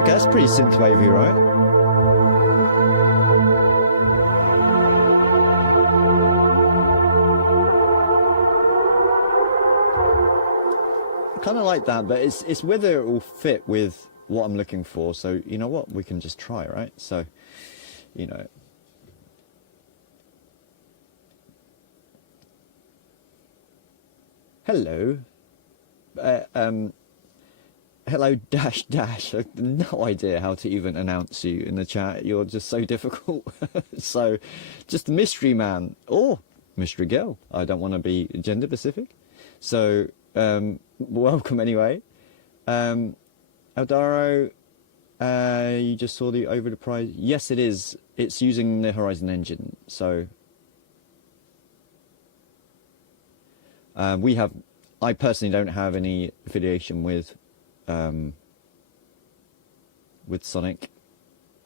Okay, that's pretty synthwavey, right? Kind of like that, but it's whether it will fit with what I'm looking for. So you know what, we can just try, right? So, you know, hello, hello dash dash. I have no idea how to even announce you in the chat. You're just so difficult. So, just mystery man or mystery girl. I don't want to be gender specific. So. Welcome anyway. Eldaro, you just saw the over the price. Yes, it is. It's using the Horizen engine. So I personally don't have any affiliation with Sonic,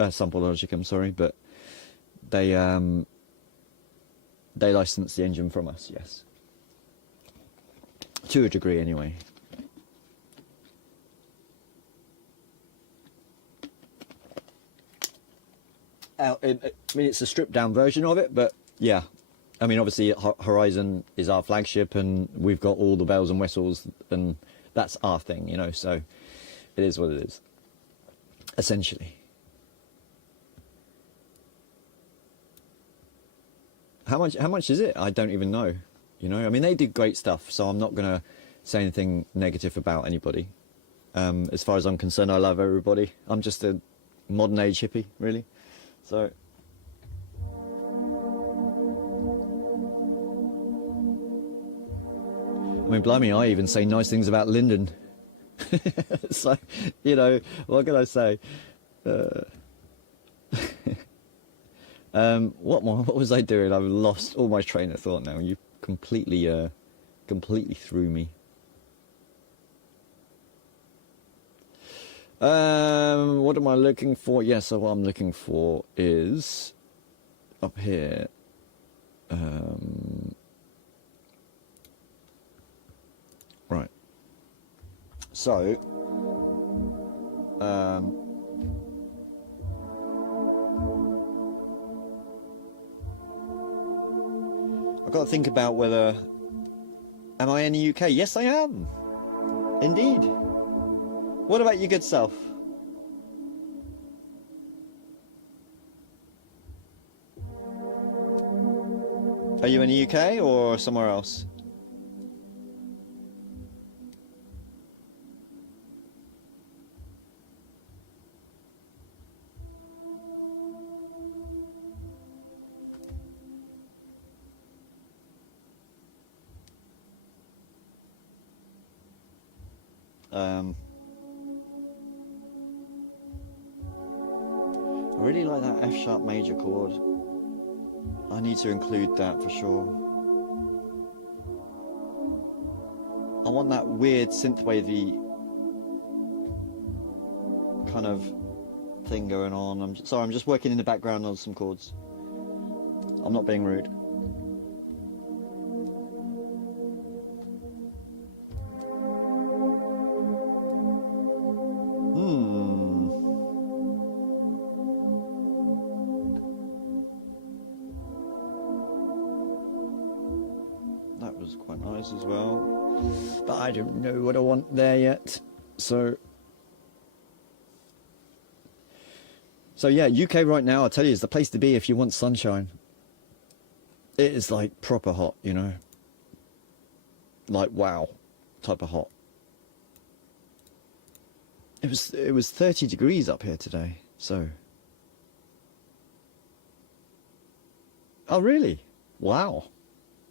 Sample Logic. I'm sorry, but they license the engine from us. Yes. To a degree, anyway. I mean, it's a stripped-down version of it, but yeah. I mean, obviously, Horizen is our flagship, and we've got all the bells and whistles, and that's our thing, you know. So it is what it is, essentially. How much is it? I don't even know. You know, I mean, they did great stuff, so I'm not going to say anything negative about anybody. As far as I'm concerned, I love everybody. I'm just a modern age hippie, really. So, I mean, blimey, I even say nice things about Lyndon. So, you know, what can I say? What was I doing? I've lost all my train of thought now. You completely threw me. What am I looking for? Yeah, so what I'm looking for is up here. Right. So, I've got to think about whether... Am I in the UK? Yes, I am. Indeed. What about your good self? Are you in the UK or somewhere else? I really like that F sharp major chord. I need to include that for sure. I want that weird synthwavey kind of thing going on. I'm just working in the background on some chords. I'm not being rude. That was quite nice as well. But I don't know what I want there yet. So yeah, UK right now, I tell you, is the place to be if you want sunshine. It is like proper hot, you know. Like wow, type of hot. It was 30 degrees up here today, so. Oh really? Wow.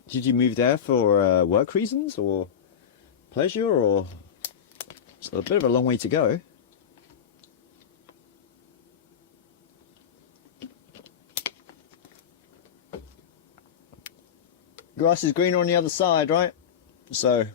Did you move there for work reasons or pleasure, or it's a bit of a long way to go? Grass is greener on the other side, right? So.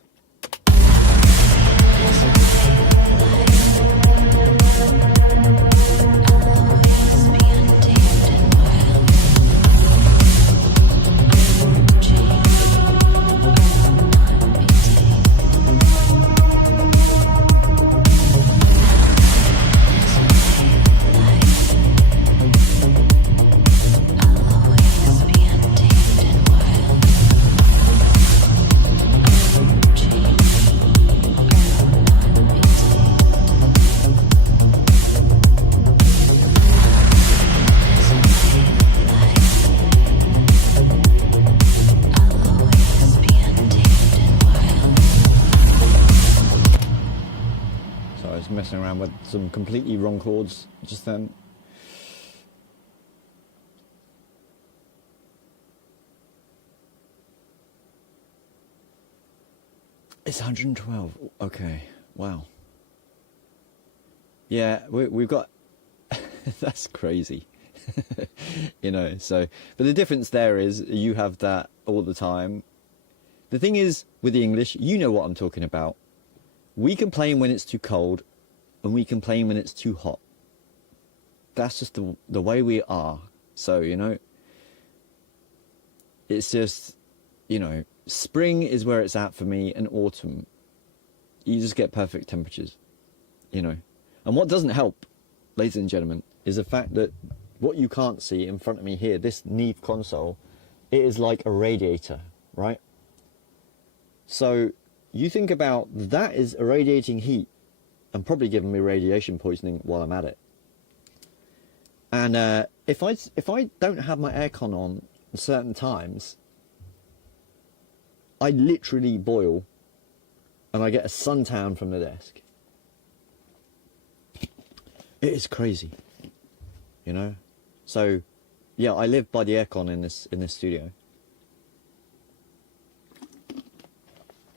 Messing around with some completely wrong chords just then. It's 112. Okay, wow. Yeah, we've got. That's crazy. You know, so. But the difference there is you have that all the time. The thing is, with the English, you know what I'm talking about. We complain when it's too cold, and we complain when it's too hot. That's just the way we are. So, you know, it's just, you know, spring is where it's at for me, and autumn. You just get perfect temperatures, you know. And what doesn't help, ladies and gentlemen, is the fact that what you can't see in front of me here, this Neve console, it is like a radiator, right? So you think about that is irradiating heat and probably giving me radiation poisoning while I'm at it. And if I don't have my aircon on at certain times, I literally boil and I get a suntan from the desk. It is crazy, you know. So yeah, I live by the aircon in this studio.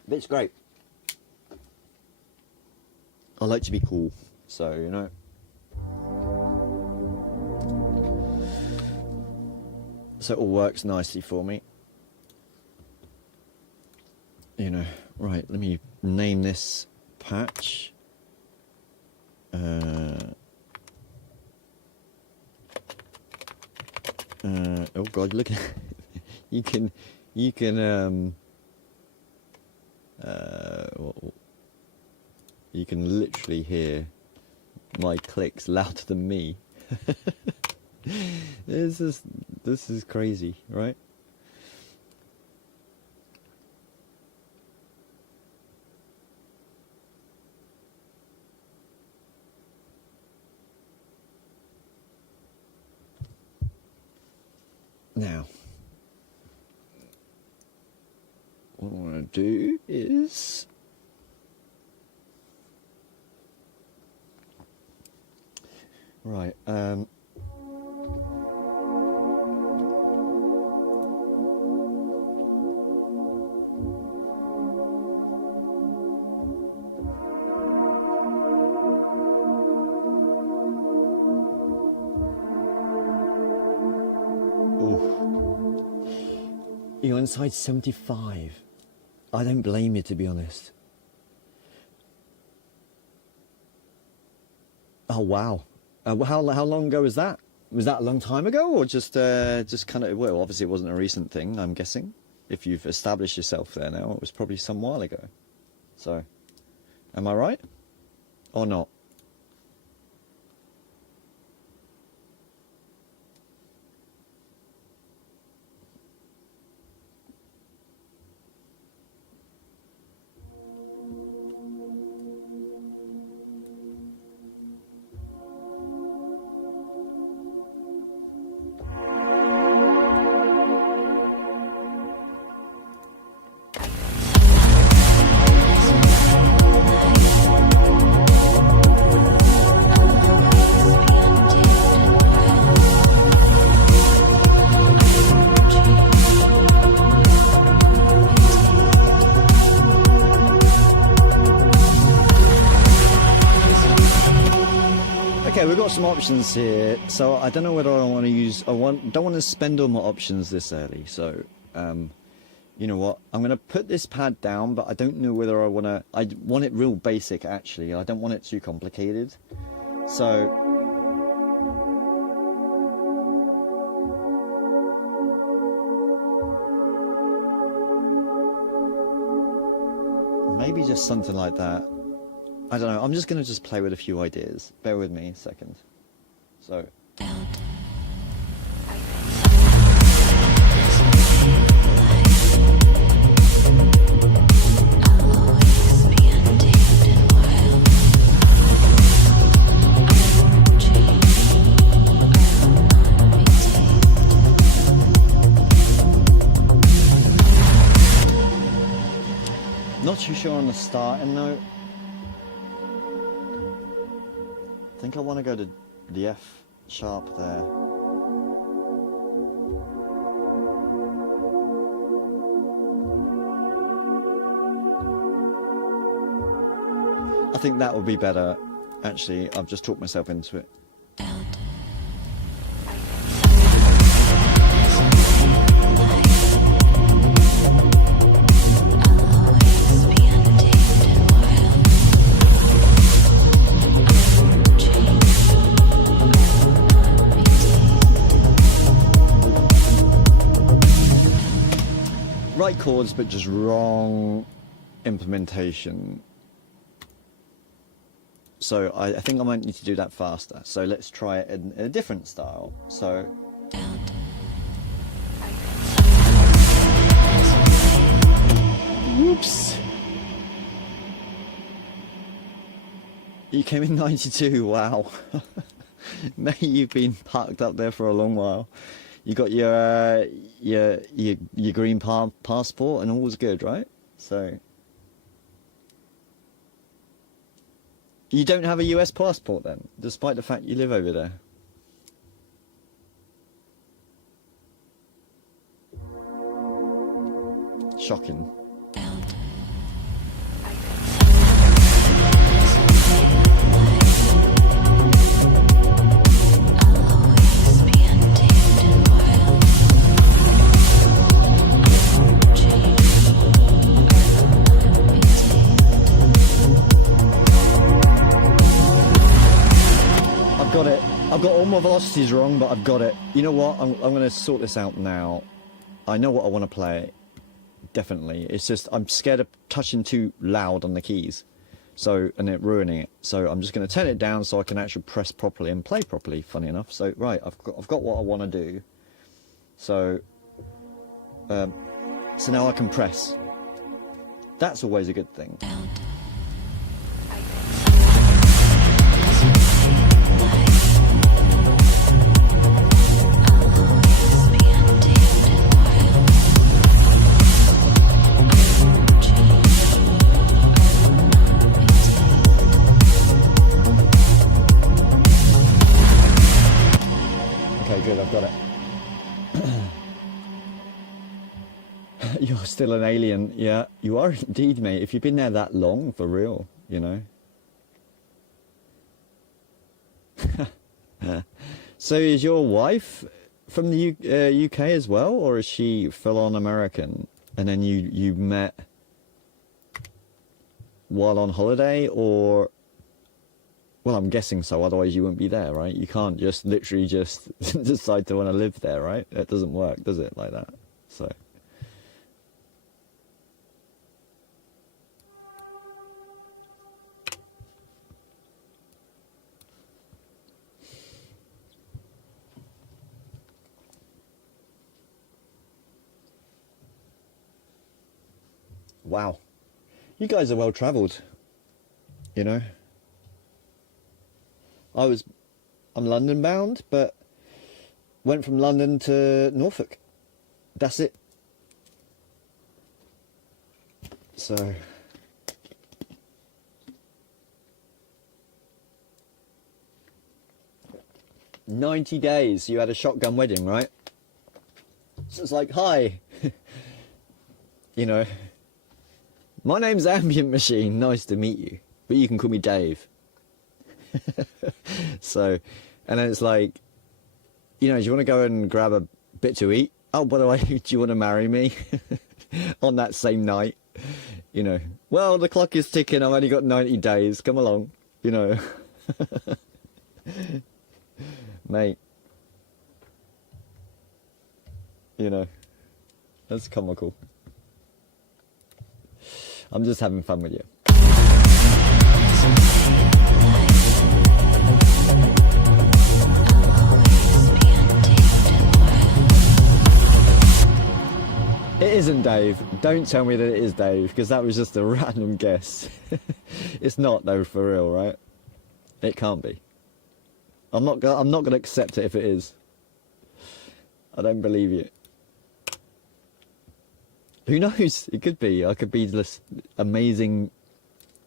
But it's great. I like to be cool, so you know. So it all works nicely for me. You know, right, let me name this patch. Oh god, look at you can you can literally hear my clicks louder than me. This is crazy, right? Now, what I want to do is right. You're inside 75. I don't blame you, to be honest. Oh wow! How long ago was that? Was that a long time ago, or just kind of? Well, obviously it wasn't a recent thing. I'm guessing. If you've established yourself there now, it was probably some while ago. So, am I right, or not? Okay, we've got some options here, so I don't know whether I want to use. Don't want to spend all my options this early. So, you know what? I'm going to put this pad down, but I don't know whether I want to. I want it real basic, actually. I don't want it too complicated. So, maybe just something like that. I don't know. I'm just going to just play with a few ideas. Bear with me a second. So. Not too sure on the starting note. I think I want to go to the F sharp there. I think that would be better. Actually, I've just talked myself into it. Right chords, but just wrong implementation. So I think I might need to do that faster. So let's try it in a different style. So. Whoops. You came in 92, wow. Mate, you've been parked up there for a long while. You got your green passport and all's good, right? So you don't have a US passport then, despite the fact you live over there. Shocking. Got it. I've got all my velocities wrong, but I've got it. You know what? I'm going to sort this out now. I know what I want to play. Definitely. It's just I'm scared of touching too loud on the keys, and it ruining it. So I'm just going to turn it down so I can actually press properly and play properly. Funny enough. So right, I've got what I want to do. So now I can press. That's always a good thing. Good, I've got it. You're still an alien. Yeah, you are indeed, mate. If you've been there that long, for real, you know. So is your wife from the UK as well, or is she full on American? And then you met while on holiday, or? Well, I'm guessing so. Otherwise, you wouldn't be there, right? You can't just literally just decide to want to live there, right? It doesn't work, does it? Like that. So. Wow. You guys are well travelled, you know. I'm London bound, but went from London to Norfolk. That's it. So. "90 days, you had a shotgun wedding, right?" So it's like, hi. You know. "My name's Ambient Machine, nice to meet you. But you can call me Dave." So, and then it's like, you know, do you want to go and grab a bit to eat? "Oh, by the way, do you want to marry me?" On that same night, you know. "Well, the clock is ticking, I've only got 90 days, come along," you know. Mate. You know, that's comical. I'm just having fun with you. It isn't Dave. Don't tell me that it is Dave, because that was just a random guess. It's not though, for real, right? It can't be. I'm not going to accept it if it is. I don't believe you. Who knows? It could be. I could be this amazing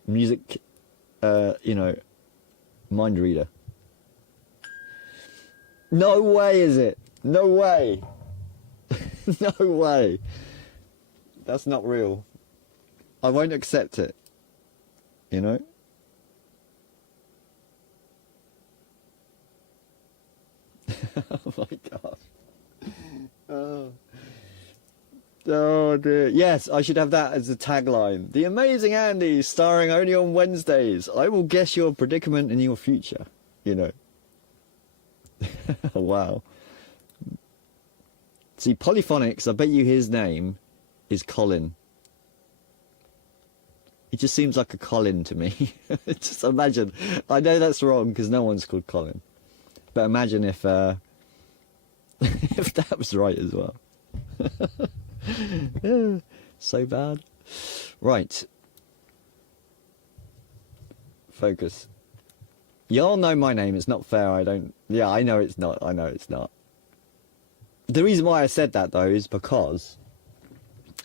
music, you know, mind reader. No way is it? No way. No way. That's not real. I won't accept it. You know? Oh my god. Oh. Oh dear. Yes, I should have that as a tagline. "The Amazing Andy, starring only on Wednesdays. I will guess your predicament in your future." You know. Wow. See, Polyphonics, I bet you his name is Colin. He just seems like a Colin to me. Just imagine. I know that's wrong because no one's called Colin. But imagine if if that was right as well. Yeah, so bad. Right. Focus. Y'all know my name. It's not fair. I don't. Yeah, I know it's not. I know it's not. The reason why I said that though is because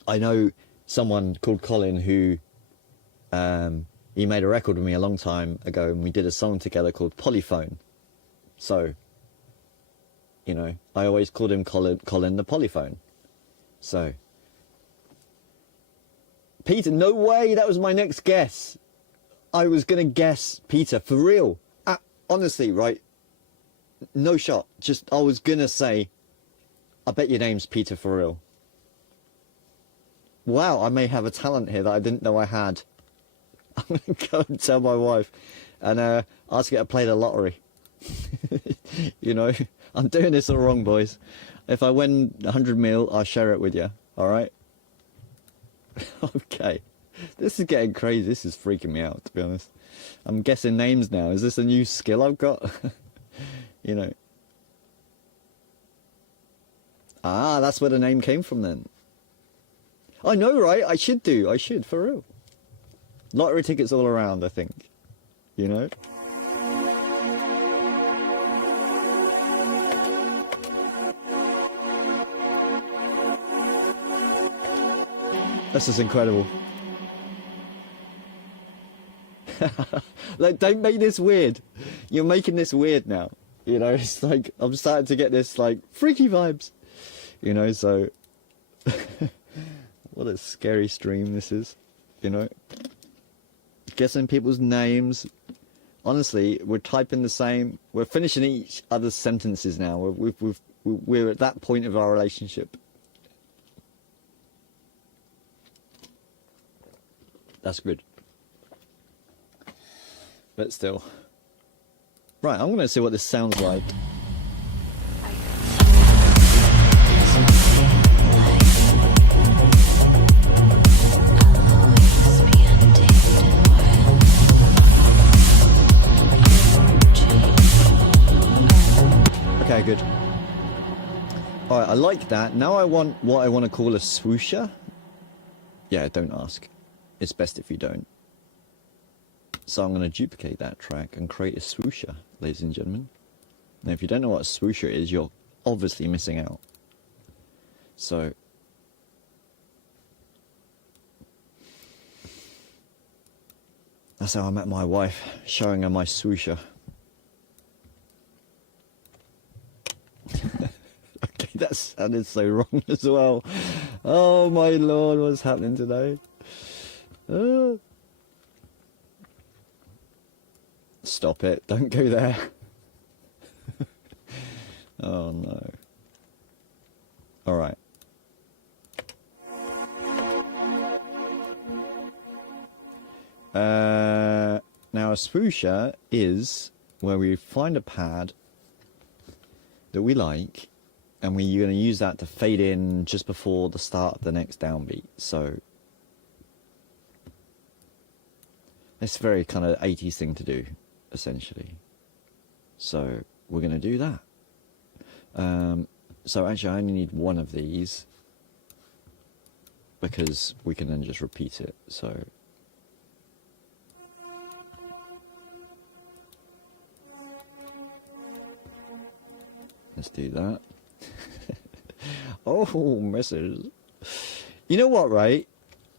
I know someone called Colin who he made a record with me a long time ago, and we did a song together called Polyphone. So, you know, I always called him Colin the Polyphone. So, Peter, no way, that was my next guess. I was going to guess Peter, for real. Honestly, right? No shot. Just, I was going to say, I bet your name's Peter for real. Wow, I may have a talent here that I didn't know I had. I'm going to go and tell my wife and ask her to play the lottery. You know, I'm doing this all wrong, boys. If I win 100 mil, I'll share it with you. All right? Okay. This is getting crazy. This is freaking me out, to be honest. I'm guessing names now. Is this a new skill I've got? You know. Ah, that's where the name came from then. I know, right? I should, for real. Lottery tickets all around, I think. You know? This is incredible. Like, don't make this weird. You're making this weird now. You know, it's like, I'm starting to get this, like, freaky vibes. You know, so... What a scary stream this is. You know? Guessing people's names. Honestly, we're typing the same... We're finishing each other's sentences now. We've we're at that point of our relationship. That's good. But still. Right, I'm going to see what this sounds like. Okay, good. Alright, I like that. Now I want what I want to call a swoosher. Yeah, don't ask. It's best if you don't. So I'm going to duplicate that track and create a swoosher, ladies and gentlemen. Now, if you don't know what a swoosher is, you're obviously missing out. So... that's how I met my wife, showing her my swoosher. Okay, that sounded so wrong as well. Oh my lord, what's happening today? Stop it, don't go there. Oh no. Alright. Now a swoosher is where we find a pad that we like, and we're going to use that to fade in just before the start of the next downbeat. So it's a very kind of 80s thing to do, essentially. So we're going to do that. So actually I only need one of these because we can then just repeat it. So let's do that. Oh, message. You know what, right?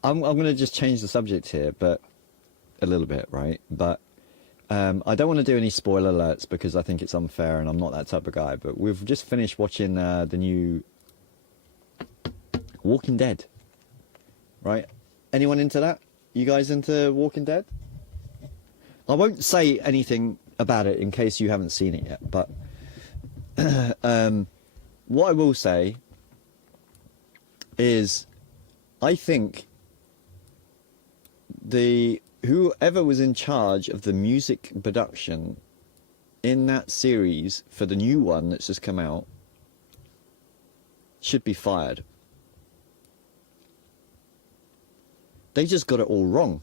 I'm going to just change the subject here, but a little bit, right? But I don't want to do any spoiler alerts because I think it's unfair and I'm not that type of guy. But we've just finished watching the new Walking Dead, right? Anyone into that? You guys into Walking Dead? I won't say anything about it in case you haven't seen it yet, but what I will say is I think whoever was in charge of the music production in that series for the new one that's just come out should be fired. They just got it all wrong.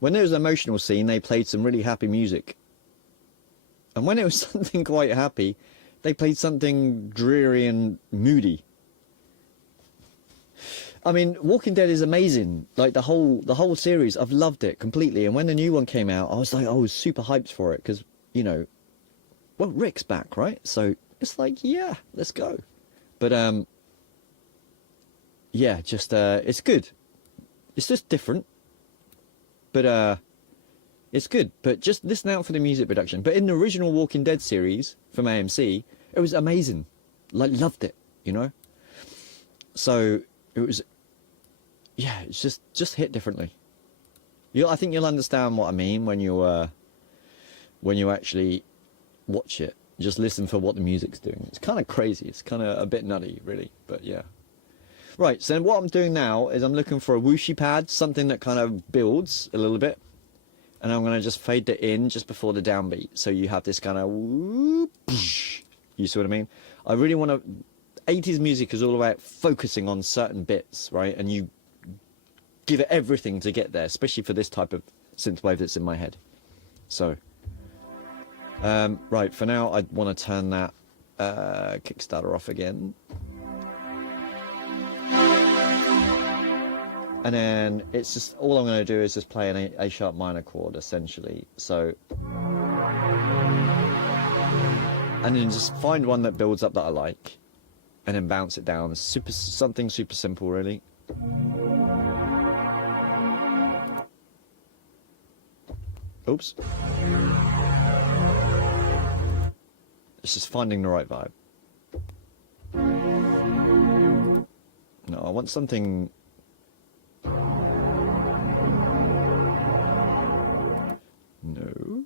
When there was an emotional scene, they played some really happy music. And when it was something quite happy, they played something dreary and moody. I mean, Walking Dead is amazing. Like the whole series, I've loved it completely. And when the new one came out, I was super hyped for it because, you know, well, Rick's back, right? So it's like, yeah, let's go. But yeah, just it's good. It's just different, but it's good. But just listen out for the music production. But in the original Walking Dead series from AMC, it was amazing. Like, loved it, you know. So it was, yeah, it's just hit differently. I think you'll understand what I mean when you actually watch it. Just listen for what the music's doing. It's kind of crazy. It's kind of a bit nutty, really. But yeah. Right, so what I'm doing now is I'm looking for a whooshy pad, something that kind of builds a little bit. And I'm going to just fade it in just before the downbeat. So you have this kind of whoop, you see what I mean? I really want to... 80s music is all about focusing on certain bits, right? And you give it everything to get there, especially for this type of synthwave that's in my head. So, right, for now, I want to turn that Kickstarter off again. And then it's just, all I'm going to do is just play an A sharp minor chord, essentially. So, and then just find one that builds up that I like. And then bounce it down. Something super simple, really. Oops. It's just finding the right vibe. No, I want something... No.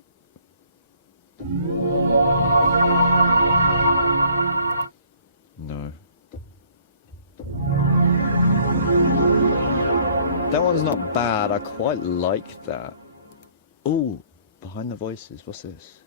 sound's not bad. I quite like that. Oh, behind the voices. What's this?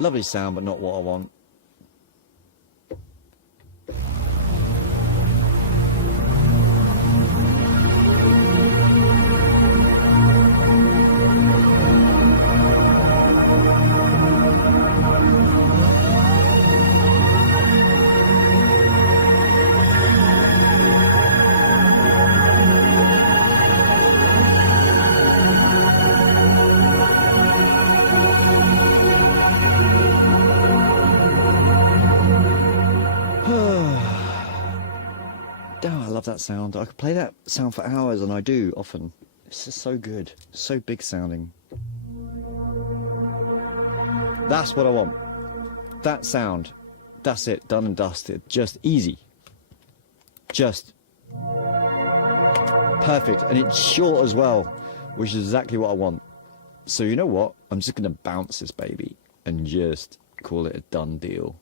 Lovely sound, but not what I want. Damn, I love that sound. I could play that sound for hours, and I do often. It's just so good, so big sounding. That's what I want. That sound. That's it, done and dusted. Just easy. Just perfect. And it's short as well, which is exactly what I want. So you know what? I'm just going to bounce this baby and just call it a done deal.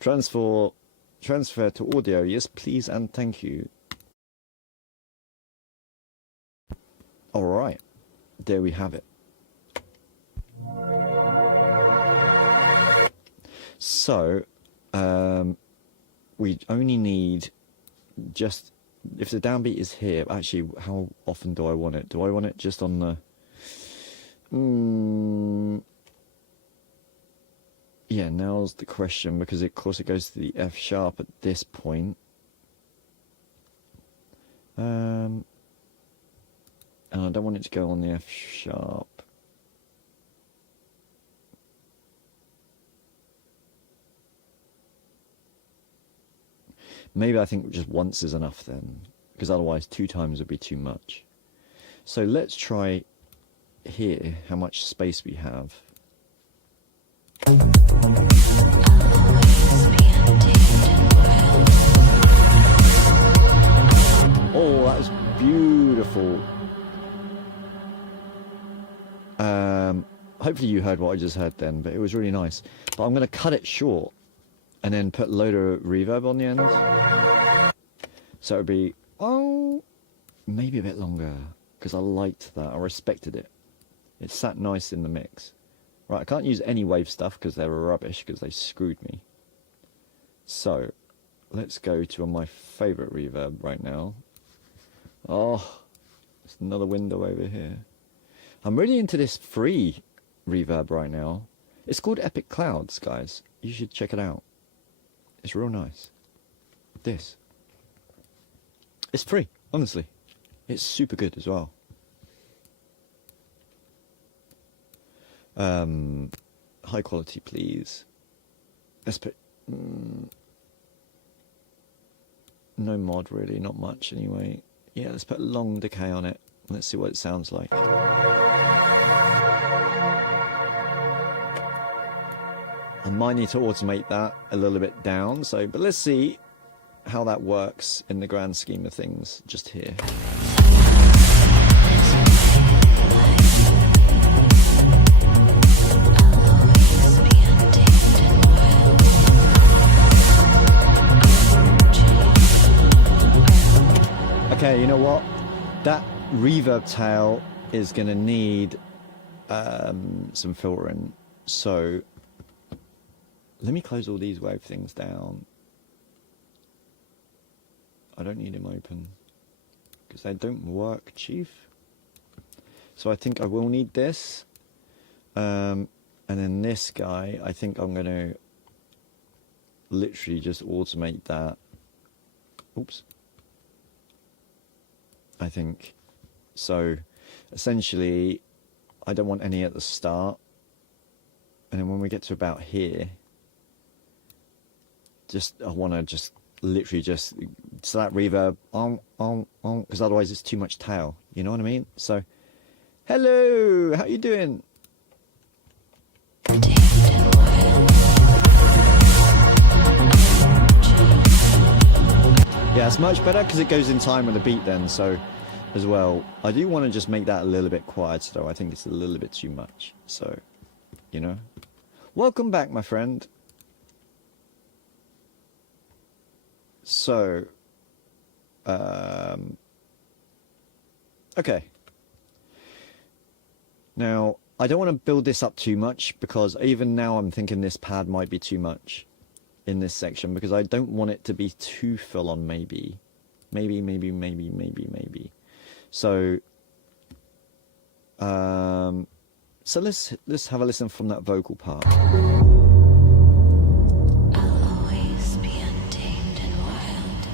Transfer to audio. Yes, please and thank you. All right. There we have it. So, we only need just, if the downbeat is here, actually, how often do I want it? Do I want it just on the, yeah, now's the question, because of course it goes to the F sharp at this point. And I don't want it to go on the F sharp. Maybe I think just once is enough then, because otherwise 2 times would be too much. So let's try here how much space we have. Oh, that was beautiful. Hopefully you heard what I just heard then, but it was really nice. But I'm going to cut it short and then put a load of reverb on the end. So it would be, oh, maybe a bit longer, because I liked that. I respected it. It sat nice in the mix. Right, I can't use any wave stuff because they're rubbish, because they screwed me. So, let's go to my favourite reverb right now. Oh, there's another window over here. I'm really into this free reverb right now. It's called Epic Clouds, guys. You should check it out. It's real nice. This. It's free, honestly. It's super good as well. High quality, please. Let's put... no mod, really. Not much, anyway. Yeah, let's put long decay on it. Let's see what it sounds like. I might need to automate that a little bit down, so, but let's see how that works in the grand scheme of things just here. Okay, you know what? That reverb tail is going to need some filtering. So let me close all these wave things down. I don't need them open because they don't work, Chief. So I think I will need this. And then this guy, I think I'm going to literally just automate that. Oops. I think. So essentially, I don't want any at the start. And then when we get to about here, I want to just literally just so that reverb because otherwise it's too much tail, you know what I mean? So hello, how you doing? Yeah, it's much better because it goes in time with the beat then, so as well. I do want to just make that a little bit quieter though. I think it's a little bit too much, so you know. Welcome back, my friend. So okay, now I don't want to build this up too much because even now I'm thinking this pad might be too much in this section because I don't want it to be too full on. Maybe so so let's have a listen from that vocal part. I'll always be untamed and wild.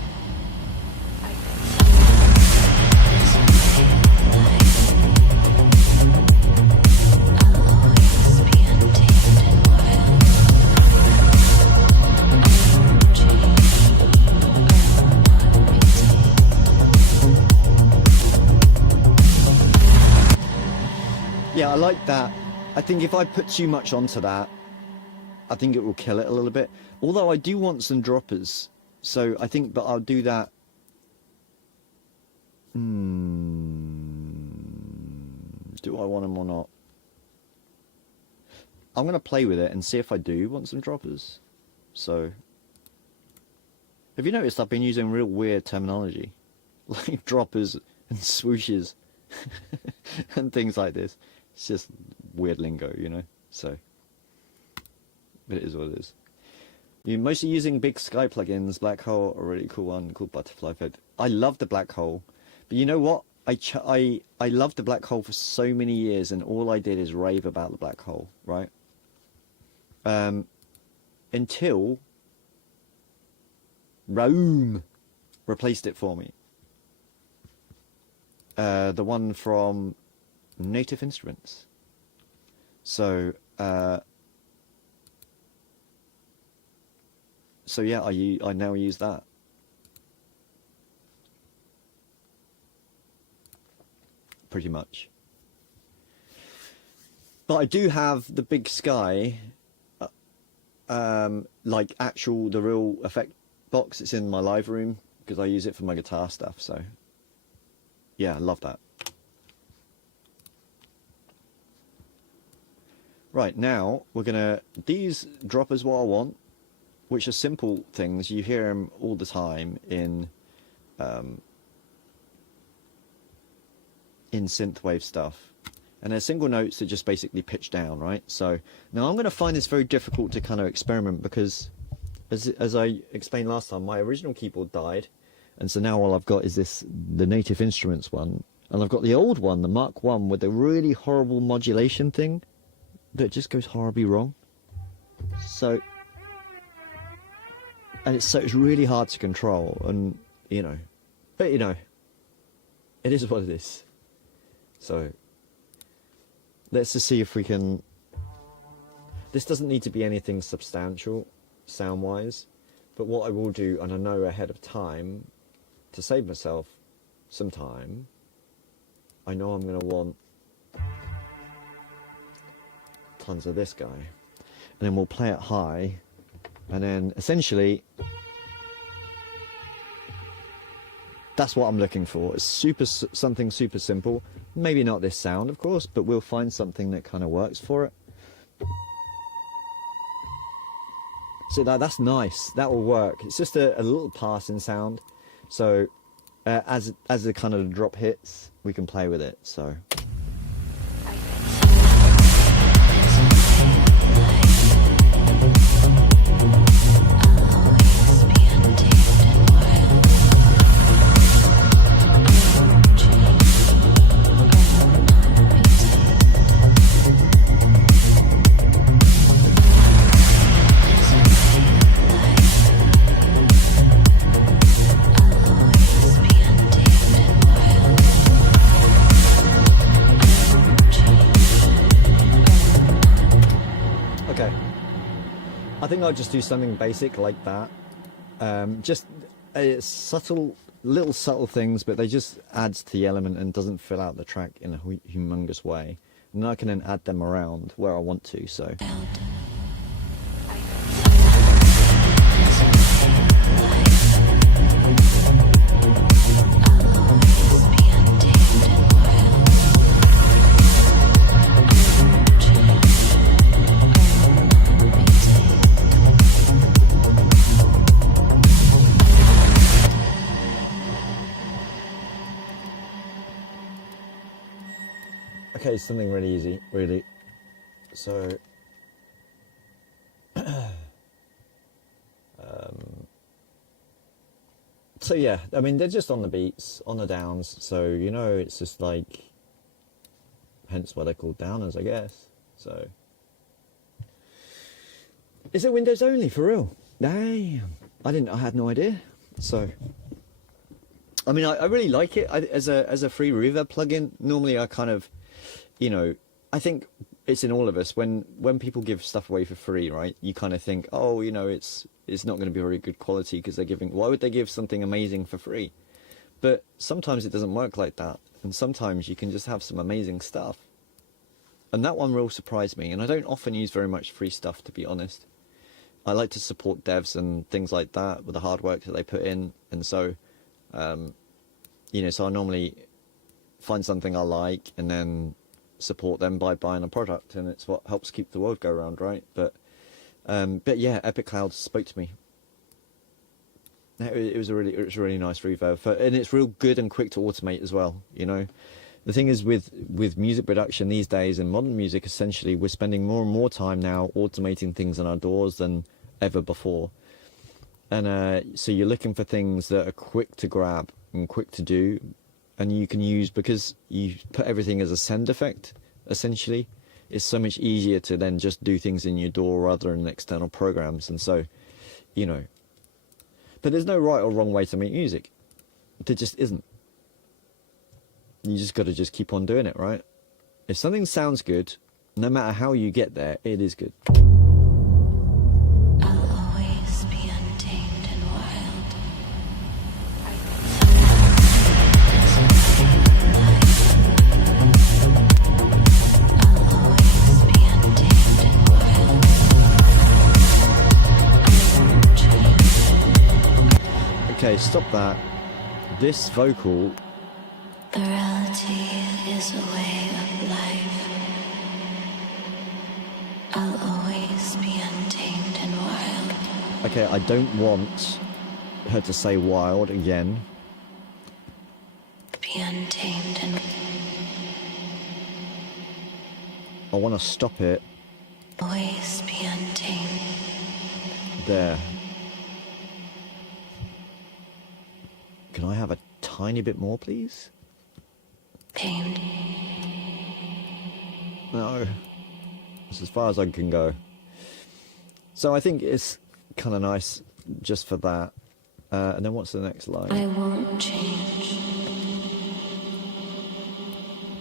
I'll always be untamed and wild. Yeah, I like that. I think if I put too much onto that, I think it will kill it a little bit. Although I do want some droppers. So I think, but I'll do that. Do I want them or not? I'm going to play with it and see if I do want some droppers. So, have you noticed I've been using real weird terminology? Like droppers and swooshes and things like this. It's just weird lingo, you know, so, but it is what it is. You're mostly using big sky plugins. Black Hole, a really cool one called Butterfly Effect. I love the Black Hole, but you know what? I loved the Black Hole for so many years, and all I did is rave about the Black Hole, right? Until Rome replaced it for me. The one from Native Instruments. So yeah, I now use that. Pretty much. But I do have the Big Sky, like the real effect box. It's in my live room because I use it for my guitar stuff. So yeah, I love that. Right, now we're gonna, these droppers what I want, which are simple things. You hear them all the time in synthwave stuff, and they're single notes that just basically pitch down, right? So now I'm gonna find this very difficult to kind of experiment because, as I explained last time, my original keyboard died, and so now all I've got is the Native Instruments one, and I've got the old one, the Mark 1, with the really horrible modulation thing that just goes horribly wrong. So, and it's really hard to control, and you know, but you know, it is what it is. So let's just see if we can. This doesn't need to be anything substantial sound wise, but what I will do, and I know ahead of time, to save myself some time, I know I'm going to want tons of this guy, and then we'll play it high, and then essentially that's what I'm looking for. It's something super simple. Maybe not this sound, of course, but we'll find something that kind of works for it. So that's nice. That will work. It's just a little passing sound. So as the kind of drop hits, we can play with it. So. I think I'll just do something basic like that, Just subtle, little subtle things, but they just adds to the element and doesn't fill out the track in a humongous way. And I can then add them around where I want to. So. Okay, something really easy, really. So, so yeah, I mean, they're just on the beats, on the downs. So, you know, it's just like, hence why they're called downers, I guess. So, is it Windows only for real? Damn, I had no idea. So, I mean, I really like it as a free reverb plugin. Normally, I kind of, you know, I think it's in all of us when people give stuff away for free, right? You kind of think, oh, you know, it's not going to be very good quality because they're giving. Why would they give something amazing for free? But sometimes it doesn't work like that, and sometimes you can just have some amazing stuff. And that one real surprised me. And I don't often use very much free stuff, to be honest. I like to support devs and things like that with the hard work that they put in, and so, you know, so I normally find something I like and then support them by buying a product, and it's what helps keep the world go round, right? But yeah, Epic Cloud spoke to me. It was a really nice reverb, and it's real good and quick to automate as well. You know, the thing is with music production these days and modern music, essentially, we're spending more and more time now automating things on our doors than ever before. And so you're looking for things that are quick to grab and quick to do, and you can use, because you put everything as a send effect, essentially, it's so much easier to then just do things in your DAW rather than external programs. And so, you know, but there's no right or wrong way to make music. There just isn't. You just got to just keep on doing it, right? If something sounds good, no matter how you get there, it is good. I'll always be untamed and wild. I'll always be untamed and wild. Okay, stop that. This vocal, The reality is a way of life. I'll always be untamed and wild. okay, I don't want her to say wild again. Be untamed and I want to stop it always be untamed. there. Can I have a tiny bit more, please? Tamed. No. It's as far as I can go. So I think it's kind of nice just for that. And then what's the next line? I won't change.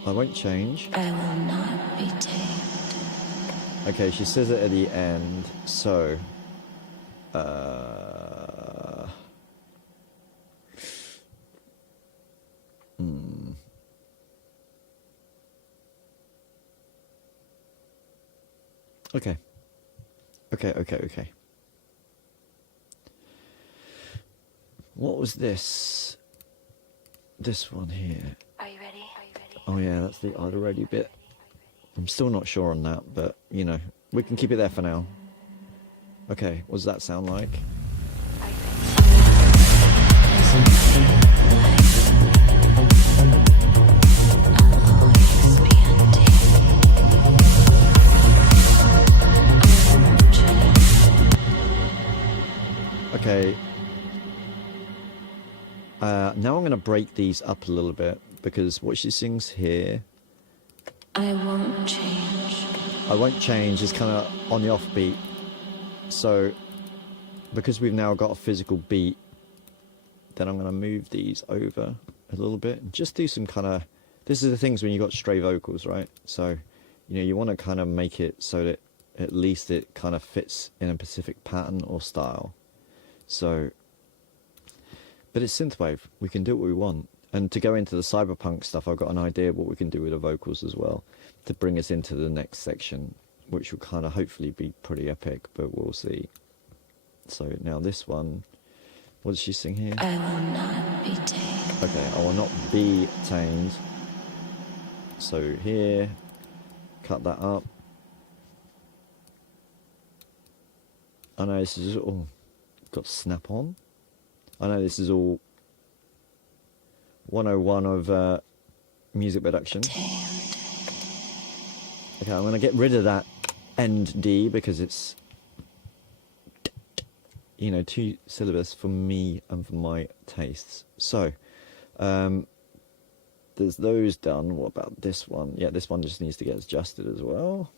I won't change. I will not be tamed. Okay, she says it at the end. So, Okay. Okay. What was this? This one here. Are you ready? Oh yeah, that's the Are You Ready bit. I'm still not sure on that, but, you know, we can keep it there for now. Okay, what does that sound like? Okay. Now I'm going to break these up a little bit, because what she sings here, I won't change. I won't change, is kind of on the off beat. So, because we've now got a physical beat, then I'm going to move these over a little bit and just do some kind of, this is the things when you've got stray vocals, right? So, you know, you want to kind of make it so that at least it kind of fits in a specific pattern or style. So But it's synthwave. We can do what we want. And to go into the cyberpunk stuff, I've got an idea of what we can do with the vocals as well to bring us into the next section, which will kind of hopefully be pretty epic, but we'll see. So now this one, what does she sing here? I will not be tamed. Okay, I will not be tamed. So here, cut that up. I know this is all got snap on. I know this is all 101 of music production. Tamed. Okay, I'm going to get rid of that end D because it's, you know, 2 syllables for me and for my tastes. So, there's those done. What about this one? Yeah, this one just needs to get adjusted as well.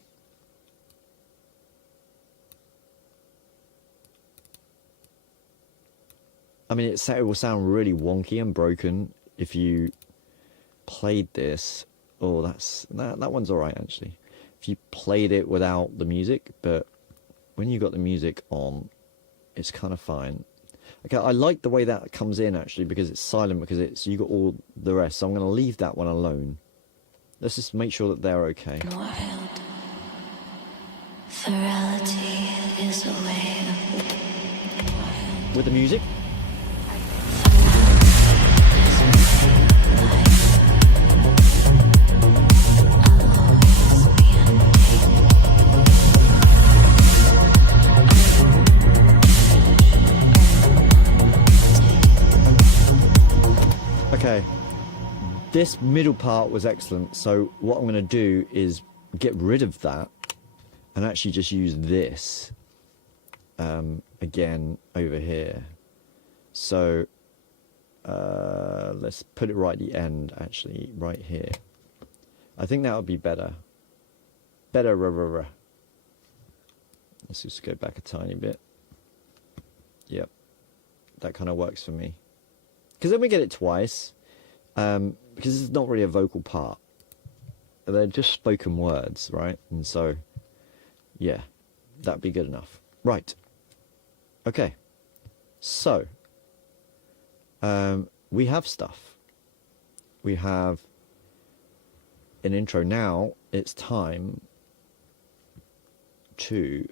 I mean, it will sound really wonky and broken if you played this. Oh, that one's all right actually. If you played it without the music, but when you got the music on, it's kind of fine. Okay, I like the way that comes in actually because it's silent because you got all the rest. So I'm going to leave that one alone. Let's just make sure that they're okay. Wild. Virality is a way of With the music. Okay, this middle part was excellent, so what I'm going to do is get rid of that and actually just use this again over here. So let's put it right at the end, actually, right here. I think that would be better. Better. Let's just go back a tiny bit. Yep, that kind of works for me. Because then we get it twice, because it's not really a vocal part. They're just spoken words, right? And so, yeah, that'd be good enough. Right. Okay. So, we have stuff. We have an intro. Now it's time to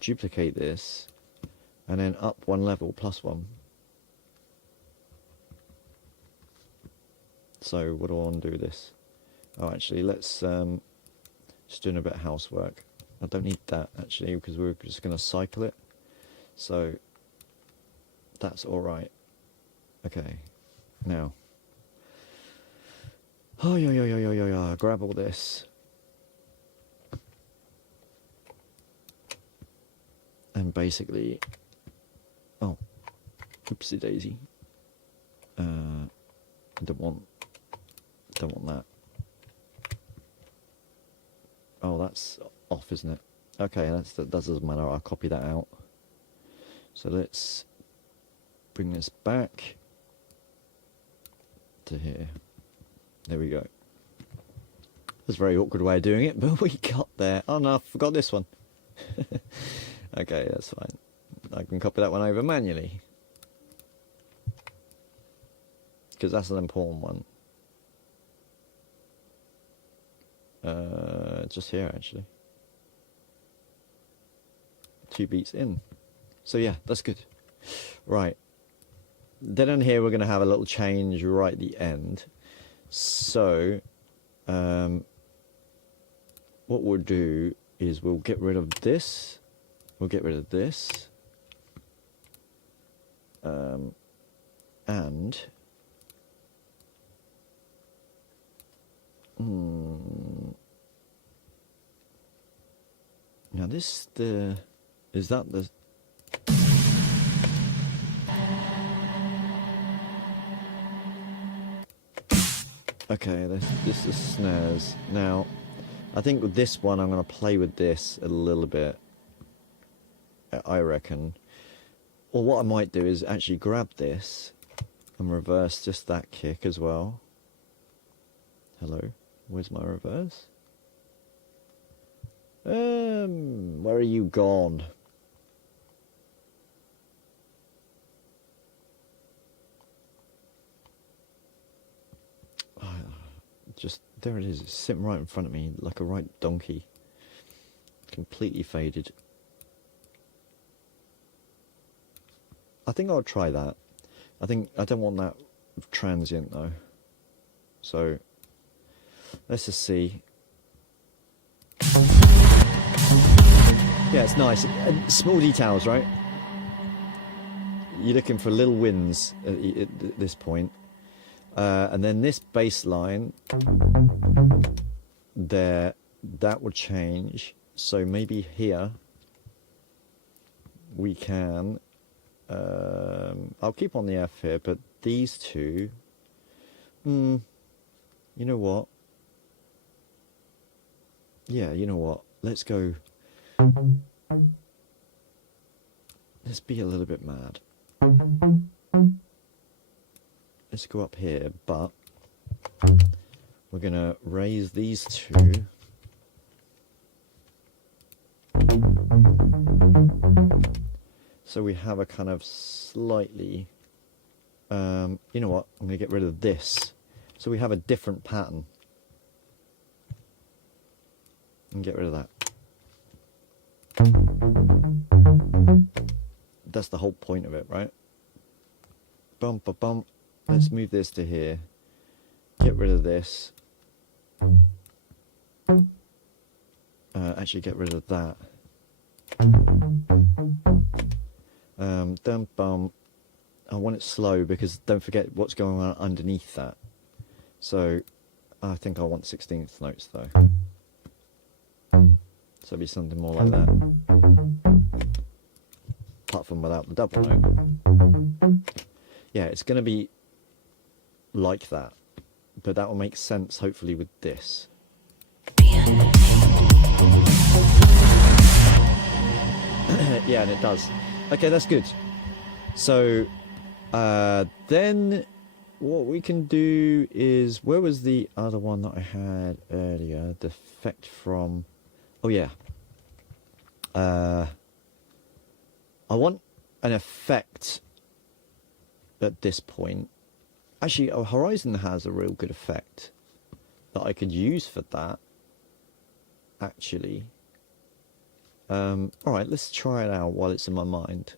duplicate this and then up 1 level, +1. So what do I want to do with this? Oh, actually, let's just doing a bit of housework. I don't need that actually because we're just going to cycle it. So that's all right. Okay, now. Oh, yeah. Grab all this. And basically, oh, oopsie daisy. Don't want that. Oh, that's off, isn't it? Okay, that doesn't matter. I'll copy that out. So let's bring this back to here. There we go. That's a very awkward way of doing it, but we got there. Oh no, I forgot this one. Okay, that's fine. I can copy that one over manually. Because that's an important one. Just here, actually. 2 beats in. So yeah, that's good. Right. Then on here, we're going to have a little change right at the end. So, what we'll do is we'll get rid of this. We'll get rid of this. And now this is that the okay, this is snares. Now I think with this one I'm going to play with this a little bit, I reckon. Or what I might do is actually grab this and reverse just that kick as well. Hello, where's my reverse? Where are you gone? There it is. It's sitting right in front of me like a right donkey. Completely faded. I think I'll try that. I don't want that transient though. So let's just see. Yeah, it's nice. And small details, right? You're looking for little wins at this point. And then this bass line there, that will change. So maybe here we can, I'll keep on the F here, but these two, you know what? Yeah, you know what? Let's go. Let's be a little bit mad. Let's go up here, but we're going to raise these two. So we have a kind of slightly, you know what? I'm going to get rid of this. So we have a different pattern. And get rid of that. That's the whole point of it, right? Bump, ba, bump. Let's move this to here. Get rid of this. Actually, get rid of that. Dum bum. I want it slow because don't forget what's going on underneath that. So I think I want 16th notes though. So it'd be something more like that. Apart from without the double note. Yeah, it's going to be like that. But that will make sense hopefully with this. Yeah, and it does. Okay, that's good. So then what we can do is, where was the other one that I had earlier? The effect from, oh yeah. I want an effect at this point. Actually, Horizen has a real good effect that I could use for that. Actually. Alright, let's try it out while it's in my mind.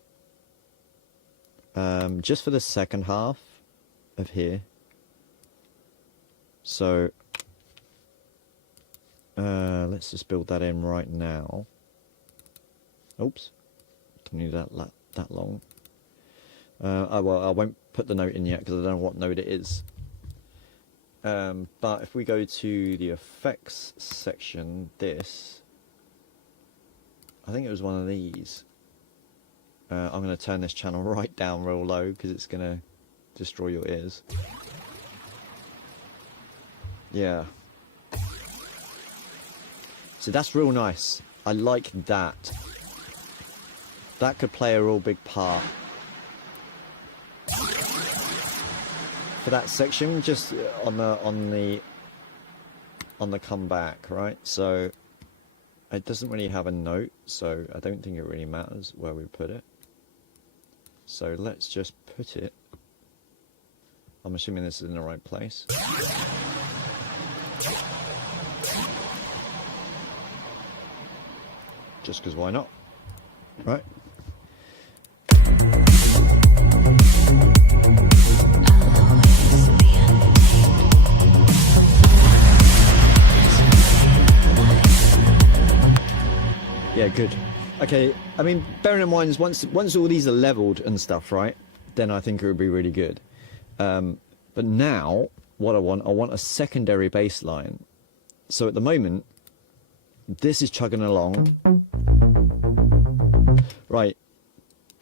Just for the second half of here. So, let's just build that in right now. Oops. Don't need that long. Well, I won't put the note in yet because I don't know what note it is. But if we go to the effects section, I think it was one of these. I'm going to turn this channel right down real low because it's going to destroy your ears. Yeah. So that's real nice. I like that. That could play a real big part. For that section, just on the comeback, right? So it doesn't really have a note, so I don't think it really matters where we put it. So let's just put it. I'm assuming this is in the right place. Just because why not? Right? Yeah, good. Okay, I mean, bearing in mind, once all these are leveled and stuff, right, then I think it would be really good. But now, what I want a secondary bass line. So at the moment, this is chugging along. Right.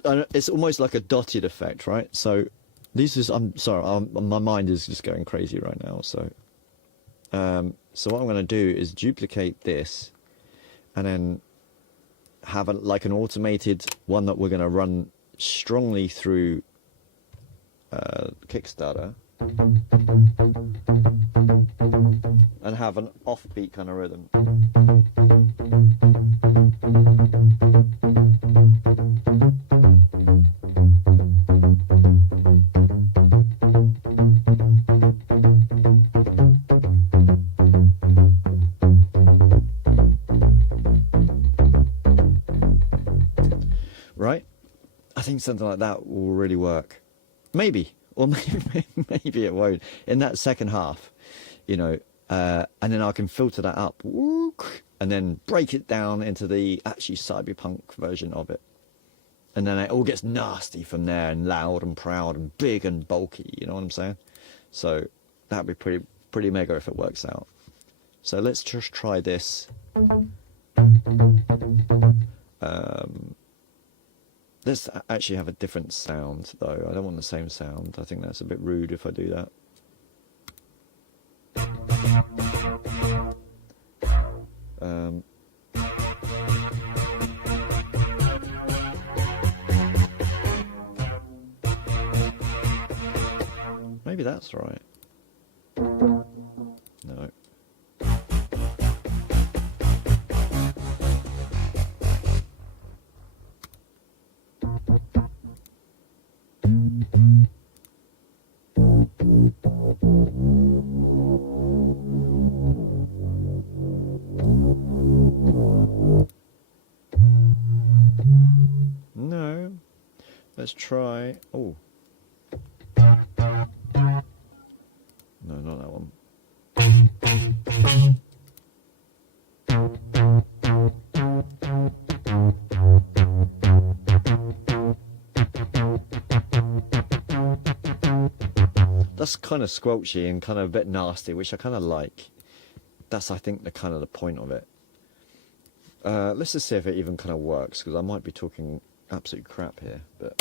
And it's almost like a dotted effect, right? So this is, I'm sorry, my mind is just going crazy right now. So, so what I'm going to do is duplicate this and then have like an automated one that we're going to run strongly through Kickstarter and have an offbeat kind of rhythm. right? I think something like that will really work. Maybe, or maybe it won't. In that second half, you know, and then I can filter that up, and then break it down into the actually cyberpunk version of it. And then it all gets nasty from there, and loud and proud and big and bulky, you know what I'm saying? So that'd be pretty mega if it works out. So let's just try this. Let's actually have a different sound though. I don't want the same sound. I think that's a bit rude if I do that. Maybe that's right. No. No. Let's try. Oh. No, not that one. That's kind of squelchy and kind of a bit nasty, which I kind of like. That's, I think, the kind of the point of it. Let's just see if it even kind of works, because I might be talking absolute crap here, but...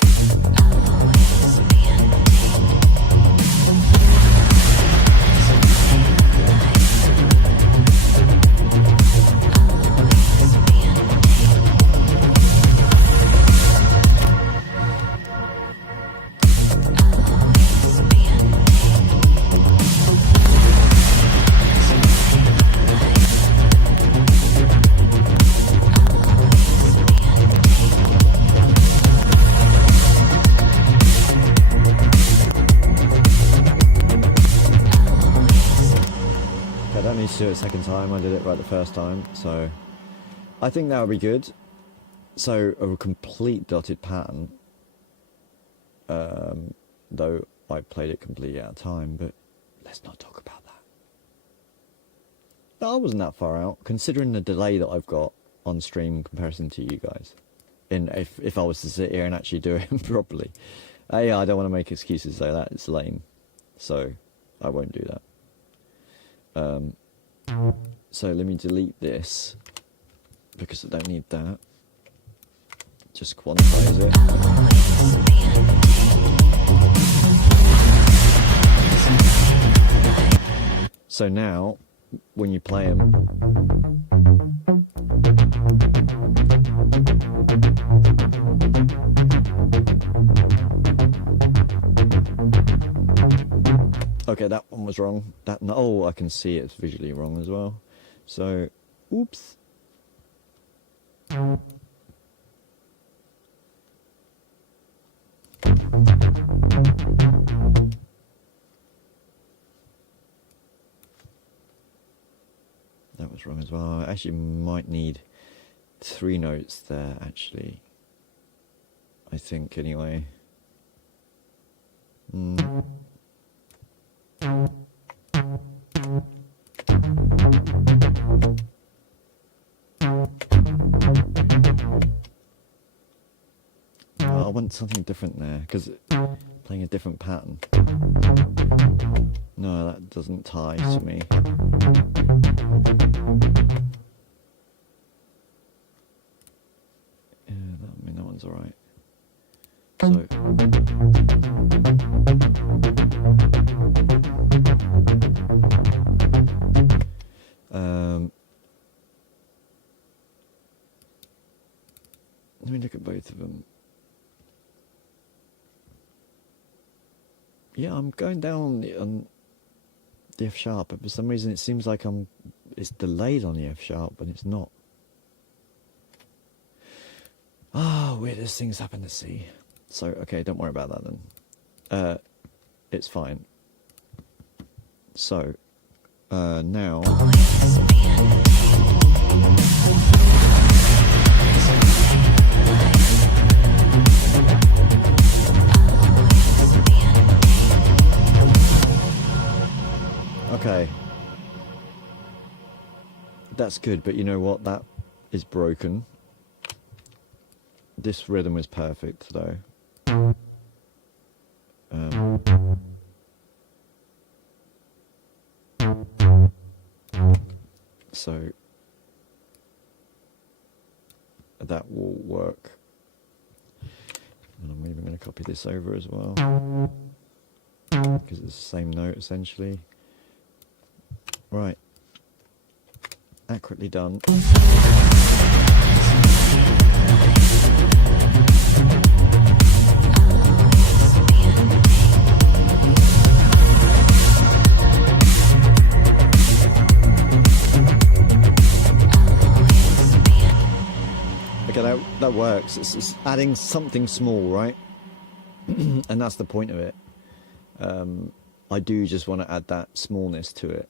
I don't need to do it a second time, I did it right the first time, so I think that would be good. So a complete dotted pattern, though I played it completely out of time, but let's not talk about that. No, I wasn't that far out, considering the delay that I've got on stream in comparison to you guys. If I was to sit here and actually do it properly. Yeah, I don't want to make excuses like that, it's lame. So I won't do that. So let me delete this, because I don't need that. Just quantize it. So now, when you play them, okay, that one was wrong. Oh, I can see it's visually wrong as well. So, oops. That was wrong as well. I actually might need 3 notes there, actually. I think, anyway. I want something different there, because playing a different pattern. No, that doesn't tie to me. Yeah, I mean, that one's alright. So... let me look at both of them. Yeah, I'm going down on the F sharp, but for some reason it seems like it's delayed on the F sharp, but it's not. Ah, weirdest things happen to see. So, okay, don't worry about that then. It's fine. So, now... that's good, but you know what? That is broken. This rhythm is perfect, though. So that will work. And I'm even going to copy this over as well, because it's the same note essentially. Right. Accurately done. Okay, that works. It's adding something small, right? And that's the point of it. I do just want to add that smallness to it.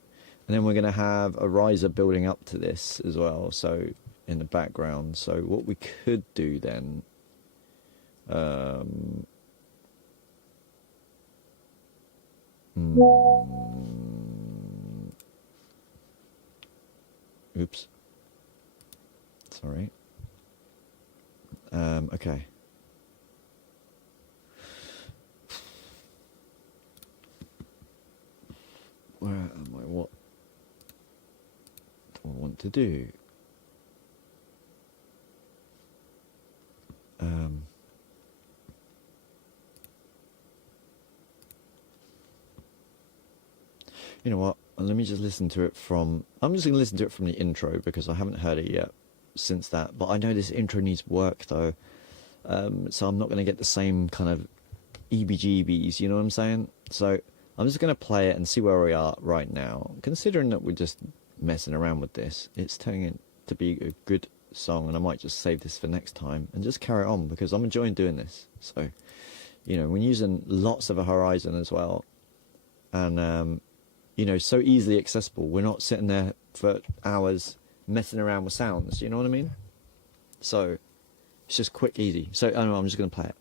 And then we're going to have a riser building up to this as well, so in the background. So what we could do then, oops, sorry. Okay. Where am I? What do I want to do? You know what? Let me just listen to it from... I'm just going to listen to it from the intro because I haven't heard it yet since that. But I know this intro needs work, though. So I'm not going to get the same kind of EBGBs, you know what I'm saying? So I'm just going to play it and see where we are right now. Considering that we're just messing around with this, it's turning it to be a good song, and I might just save this for next time and just carry on because I'm enjoying doing this. So, you know, we're using lots of a Horizen as well. And, you know, so easily accessible. We're not sitting there for hours messing around with sounds, you know what I mean? So it's just quick, easy. So I don't know, I'm just going to play it.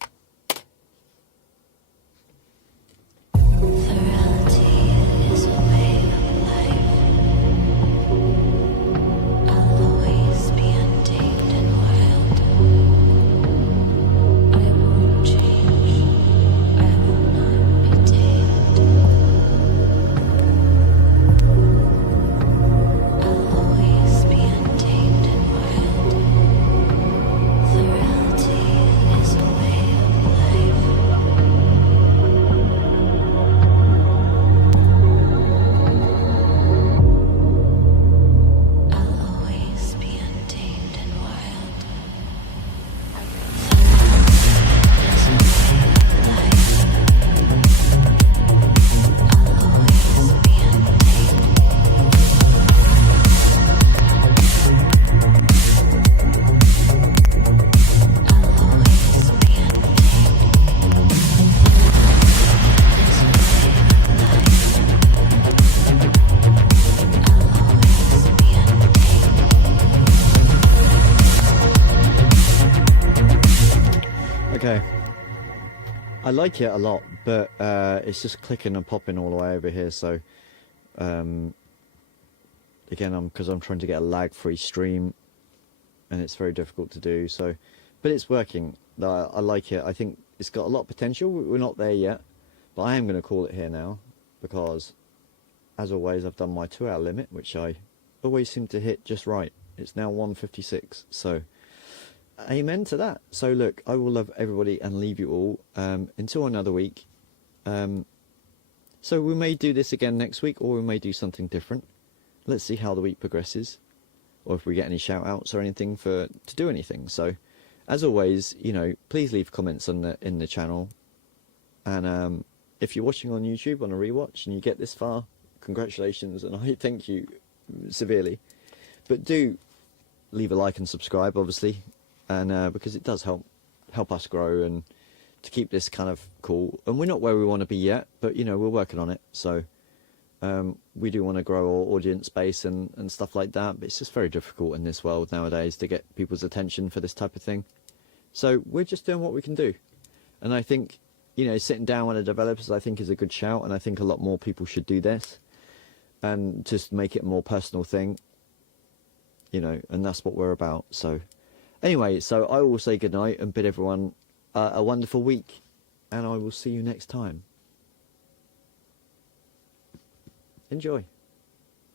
Okay, I like it a lot, but it's just clicking and popping all the way over here. So again, because I'm trying to get a lag-free stream, and it's very difficult to do. So, but it's working. I like it. I think it's got a lot of potential. We're not there yet, but I am going to call it here now because, as always, I've done my 2-hour limit, which I always seem to hit just right. It's now 1:56, so. Amen to that. So look, I will love everybody and leave you all until another week. So we may do this again next week, or we may do something different. Let's see how the week progresses, or if we get any shout outs or anything to do anything. So as always, you know, please leave comments in the channel, and if you're watching on YouTube on a rewatch and you get this far, congratulations, and I thank you severely. But do leave a like and subscribe, obviously. And because it does help us grow and to keep this kind of cool. And we're not where we want to be yet, but you know, we're working on it. So we do want to grow our audience base and stuff like that. But it's just very difficult in this world nowadays to get people's attention for this type of thing. So we're just doing what we can do. And I think, you know, sitting down with the developers, I think is a good shout. And I think a lot more people should do this and just make it a more personal thing. you know, and that's what we're about. So anyway, so I will say goodnight and bid everyone a wonderful week, and I will see you next time. Enjoy.